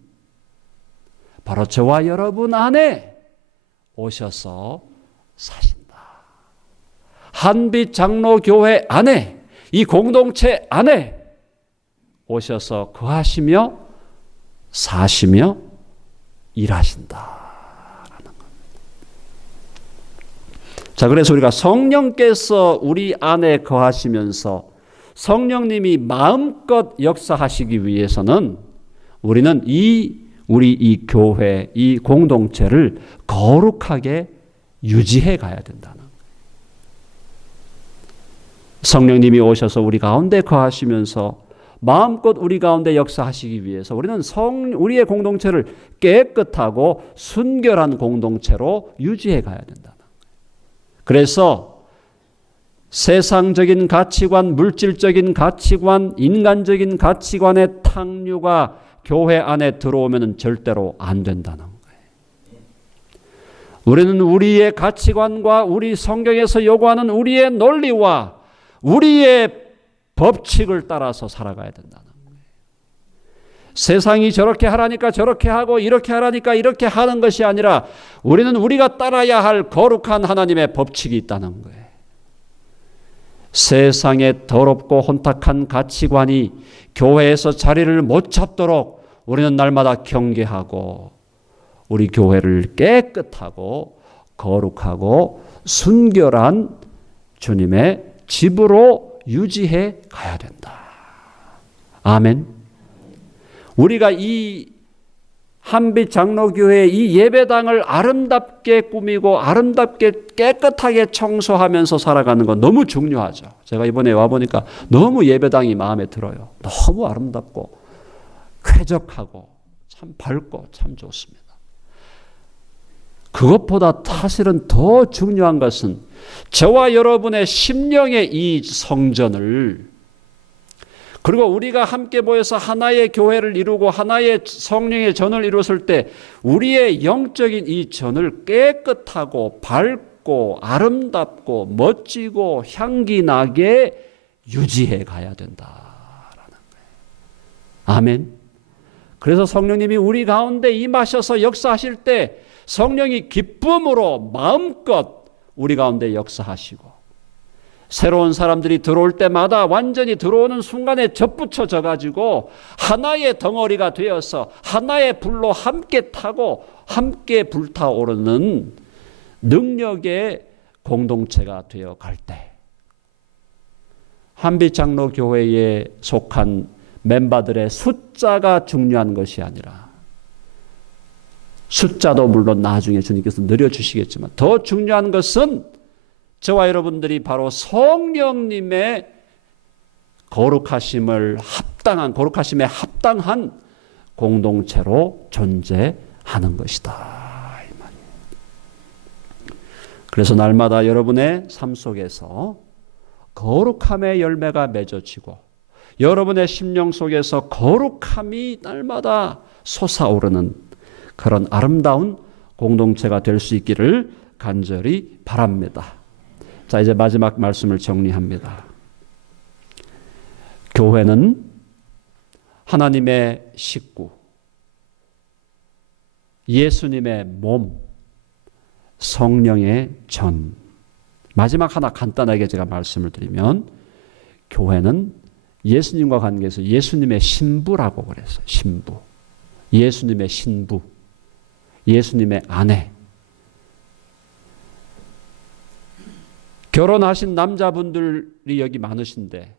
바로 저와 여러분 안에 오셔서 사신다. 한빛 장로교회 안에, 이 공동체 안에 오셔서 거하시며 사시며 일하신다라는 겁니다. 자, 그래서 우리가 성령께서 우리 안에 거하시면서 성령님이 마음껏 역사하시기 위해서는 우리는 우리 이 교회, 이 공동체를 거룩하게 유지해 가야 된다는 거예요. 성령님이 오셔서 우리 가운데 거하시면서 마음껏 우리 가운데 역사하시기 위해서 우리는 우리의 공동체를 깨끗하고 순결한 공동체로 유지해 가야 된다는 거예요. 그래서 세상적인 가치관, 물질적인 가치관, 인간적인 가치관의 탕류가 교회 안에 들어오면 절대로 안 된다는 거예요. 우리는 우리의 가치관과 우리 성경에서 요구하는 우리의 논리와 우리의 법칙을 따라서 살아가야 된다는 거예요. 세상이 저렇게 하라니까 저렇게 하고 이렇게 하라니까 이렇게 하는 것이 아니라 우리는 우리가 따라야 할 거룩한 하나님의 법칙이 있다는 거예요. 세상의 더럽고 혼탁한 가치관이 교회에서 자리를 못 잡도록 우리는 날마다 경계하고 우리 교회를 깨끗하고 거룩하고 순결한 주님의 집으로 유지해 가야 된다. 아멘. 우리가 이 한빛 장로교회 이 예배당을 아름답게 꾸미고 아름답게 깨끗하게 청소하면서 살아가는 건 너무 중요하죠. 제가 이번에 와보니까 너무 예배당이 마음에 들어요. 너무 아름답고 쾌적하고 참 밝고 참 좋습니다. 그것보다 사실은 더 중요한 것은 저와 여러분의 심령의 이 성전을, 그리고 우리가 함께 모여서 하나의 교회를 이루고 하나의 성령의 전을 이뤘을 때 우리의 영적인 이 전을 깨끗하고 밝고 아름답고 멋지고 향기 나게 유지해 가야 된다라는 거예요. 아멘. 그래서 성령님이 우리 가운데 임하셔서 역사하실 때 성령이 기쁨으로 마음껏 우리 가운데 역사하시고, 새로운 사람들이 들어올 때마다 완전히 들어오는 순간에 접붙여져 가지고 하나의 덩어리가 되어서 하나의 불로 함께 타고 함께 불타오르는 능력의 공동체가 되어 갈 때, 한빛장로교회에 속한 멤버들의 숫자가 중요한 것이 아니라, 숫자도 물론 나중에 주님께서 늘려주시겠지만 더 중요한 것은 저와 여러분들이 바로 성령님의 거룩하심에 합당한 공동체로 존재하는 것이다. 그래서 날마다 여러분의 삶 속에서 거룩함의 열매가 맺어지고 여러분의 심령 속에서 거룩함이 날마다 솟아오르는 그런 아름다운 공동체가 될 수 있기를 간절히 바랍니다. 자, 이제 마지막 말씀을 정리합니다. 교회는 하나님의 식구, 예수님의 몸, 성령의 전. 마지막 하나 간단하게 제가 말씀을 드리면 교회는 예수님과 관계에서 예수님의 신부라고 그랬어요. 신부. 예수님의 신부. 예수님의 아내. 결혼하신 남자분들이 여기 많으신데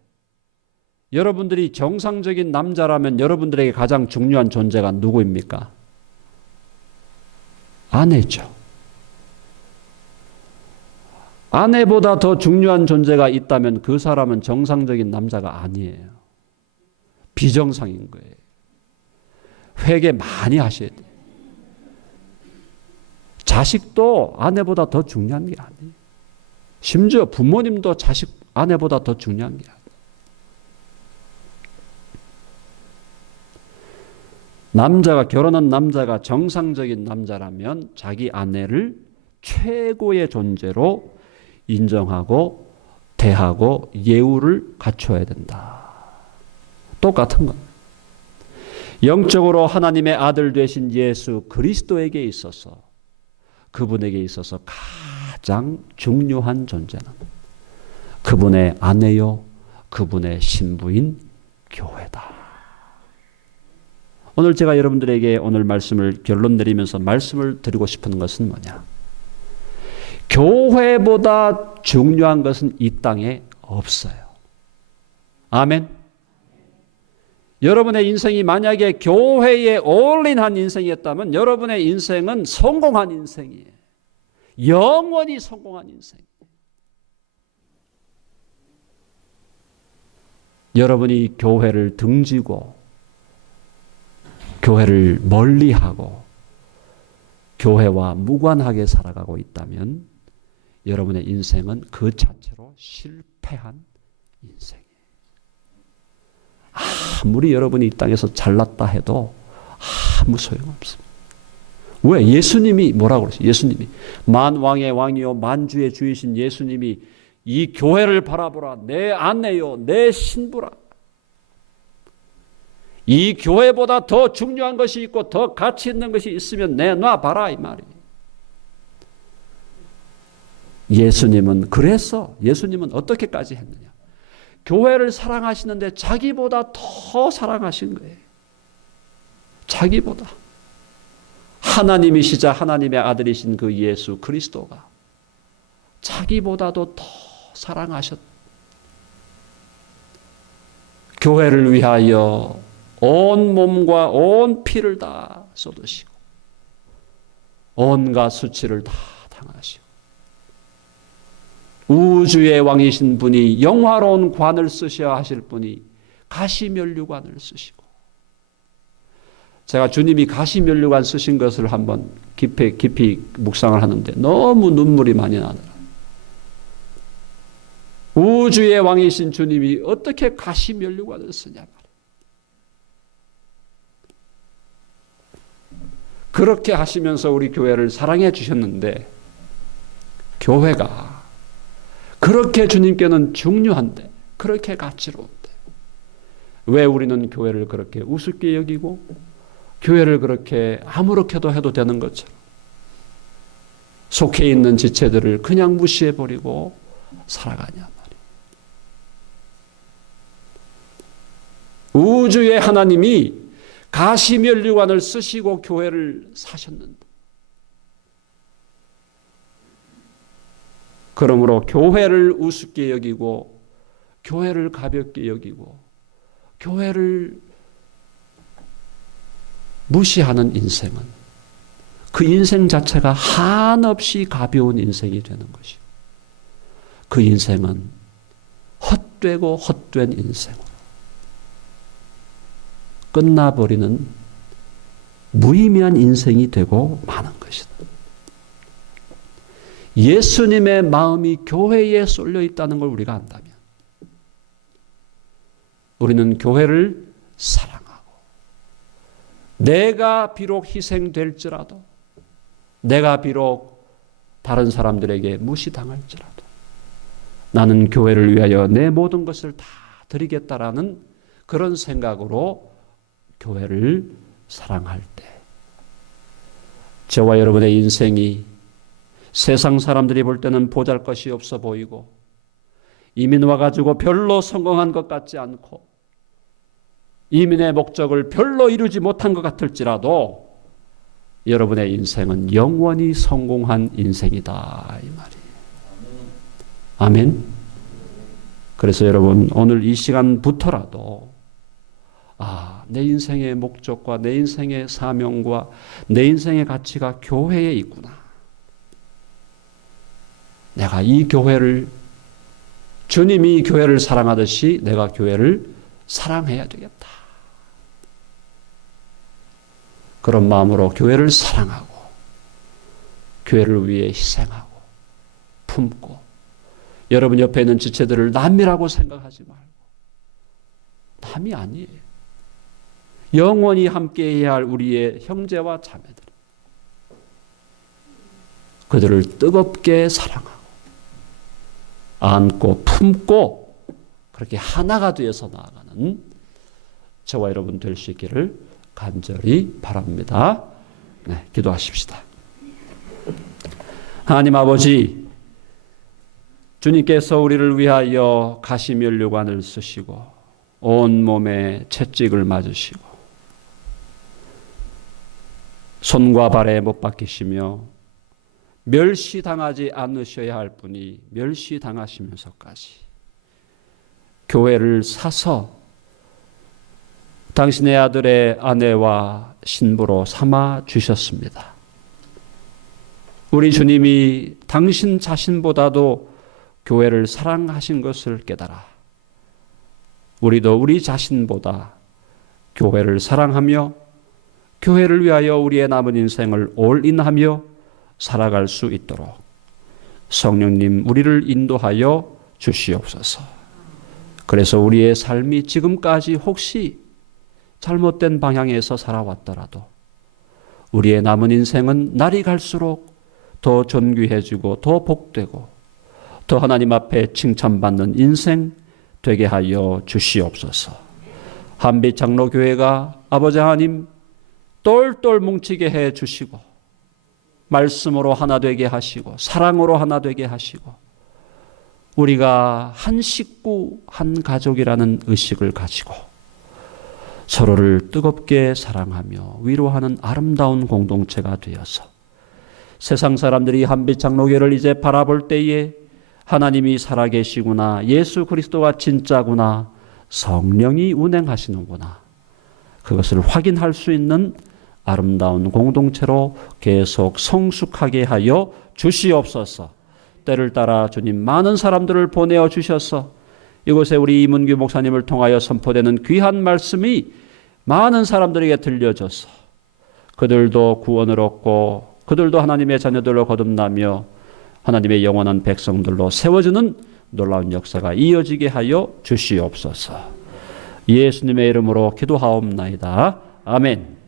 여러분들이 정상적인 남자라면 여러분들에게 가장 중요한 존재가 누구입니까? 아내죠. 아내보다 더 중요한 존재가 있다면 그 사람은 정상적인 남자가 아니에요. 비정상인 거예요. 회개 많이 하셔야 돼요. 자식도 아내보다 더 중요한 게 아니에요. 심지어 부모님도 자식, 아내보다 더 중요한 게 아니에요. 남자가, 결혼한 남자가 정상적인 남자라면 자기 아내를 최고의 존재로 인정하고 대하고 예우를 갖춰야 된다. 똑같은 겁니다. 영적으로 하나님의 아들 되신 예수 그리스도에게 있어서 그분에게 있어서 가장 중요한 존재는 그분의 아내요 그분의 신부인 교회다. 오늘 제가 여러분들에게 오늘 말씀을 결론 내리면서 말씀을 드리고 싶은 것은 뭐냐? 교회보다 중요한 것은 이 땅에 없어요. 아멘. 여러분의 인생이 만약에 교회에 올인한 인생이었다면 여러분의 인생은 성공한 인생이에요. 영원히 성공한 인생이에요. 여러분이 교회를 등지고 교회를 멀리하고 교회와 무관하게 살아가고 있다면 여러분의 인생은 그 자체로 실패한 인생이에요. 아무리 여러분이 이 땅에서 잘났다 해도 아무 소용없습니다. 왜? 예수님이 뭐라고 그러세요? 예수님이 만왕의 왕이요 만주의 주이신 예수님이 이 교회를 바라보라. 내 아내요 내 신부라. 이 교회보다 더 중요한 것이 있고 더 가치 있는 것이 있으면 내놔봐라 이 말이에요. 예수님은 그래서 예수님은 어떻게까지 했느냐? 교회를 사랑하시는데 자기보다 더 사랑하신 거예요. 자기보다. 하나님이시자 하나님의 아들이신 그 예수 그리스도가 자기보다도 더 사랑하셨. 교회를 위하여 온 몸과 온 피를 다 쏟으시고 온갖 수치를 다 당하시고 우주의 왕이신 분이 영화로운 관을 쓰셔야 하실 분이 가시면류관을 쓰시고 제가 주님이 가시면류관 쓰신 것을 한번 깊이 묵상을 하는데 너무 눈물이 많이 나더라고요. 우주의 왕이신 주님이 어떻게 가시면류관을 쓰냐 말이에요. 그렇게 하시면서 우리 교회를 사랑해 주셨는데 교회가 그렇게 주님께는 중요한데 그렇게 가치로운데 왜 우리는 교회를 그렇게 우습게 여기고 교회를 그렇게 아무렇게도 해도 되는 것처럼 속해 있는 지체들을 그냥 무시해버리고 살아가냐 말이에요. 우주의 하나님이 가시면류관을 쓰시고 교회를 사셨는데 그러므로 교회를 우습게 여기고 교회를 가볍게 여기고 교회를 무시하는 인생은 그 인생 자체가 한없이 가벼운 인생이 되는 것이고 그 인생은 헛되고 헛된 인생으로 끝나버리는 무의미한 인생이 되고 마는 것이다. 예수님의 마음이 교회에 쏠려 있다는 걸 우리가 안다면 우리는 교회를 사랑하고 내가 비록 희생될지라도 내가 비록 다른 사람들에게 무시당할지라도 나는 교회를 위하여 내 모든 것을 다 드리겠다라는 그런 생각으로 교회를 사랑할 때 저와 여러분의 인생이 세상 사람들이 볼 때는 보잘것이 없어 보이고 이민 와가지고 별로 성공한 것 같지 않고 이민의 목적을 별로 이루지 못한 것 같을지라도 여러분의 인생은 영원히 성공한 인생이다 이 말이에요. 아멘. 그래서 여러분 오늘 이 시간부터라도 내 인생의 목적과 내 인생의 사명과 내 인생의 가치가 교회에 있구나. 내가 이 교회를 주님이 이 교회를 사랑하듯이 내가 교회를 사랑해야 되겠다. 그런 마음으로 교회를 사랑하고 교회를 위해 희생하고 품고 여러분 옆에 있는 지체들을 남이라고 생각하지 말고 남이 아니에요. 영원히 함께해야 할 우리의 형제와 자매들 그들을 뜨겁게 사랑하고 안고 품고 그렇게 하나가 되어서 나아가는 저와 여러분 될 수 있기를 간절히 바랍니다. 네, 기도하십시다. 하나님 아버지, 주님께서 우리를 위하여 가시면류관을 쓰시고 온 몸에 채찍을 맞으시고 손과 발에 못 박히시며 멸시당하지 않으셔야 할 분이 멸시당하시면서까지 교회를 사서 당신의 아들의 아내와 신부로 삼아 주셨습니다. 우리 주님이 당신 자신보다도 교회를 사랑하신 것을 깨달아 우리도 우리 자신보다 교회를 사랑하며 교회를 위하여 우리의 남은 인생을 올인하며 살아갈 수 있도록 성령님 우리를 인도하여 주시옵소서. 그래서 우리의 삶이 지금까지 혹시 잘못된 방향에서 살아왔더라도 우리의 남은 인생은 날이 갈수록 더 존귀해지고 더 복되고 더 하나님 앞에 칭찬받는 인생 되게 하여 주시옵소서. 한빛장로교회가 아버지 하나님 똘똘 뭉치게 해 주시고 말씀으로 하나 되게 하시고 사랑으로 하나 되게 하시고 우리가 한 식구 한 가족이라는 의식을 가지고 서로를 뜨겁게 사랑하며 위로하는 아름다운 공동체가 되어서 세상 사람들이 한빛장로교회를 이제 바라볼 때에 하나님이 살아계시구나, 예수 그리스도가 진짜구나, 성령이 운행하시는구나, 그것을 확인할 수 있는 아름다운 공동체로 계속 성숙하게 하여 주시옵소서. 때를 따라 주님 많은 사람들을 보내어 주셔서 이곳에 우리 이문규 목사님을 통하여 선포되는 귀한 말씀이 많은 사람들에게 들려져서 그들도 구원을 얻고 그들도 하나님의 자녀들로 거듭나며 하나님의 영원한 백성들로 세워지는 놀라운 역사가 이어지게 하여 주시옵소서. 예수님의 이름으로 기도하옵나이다. 아멘.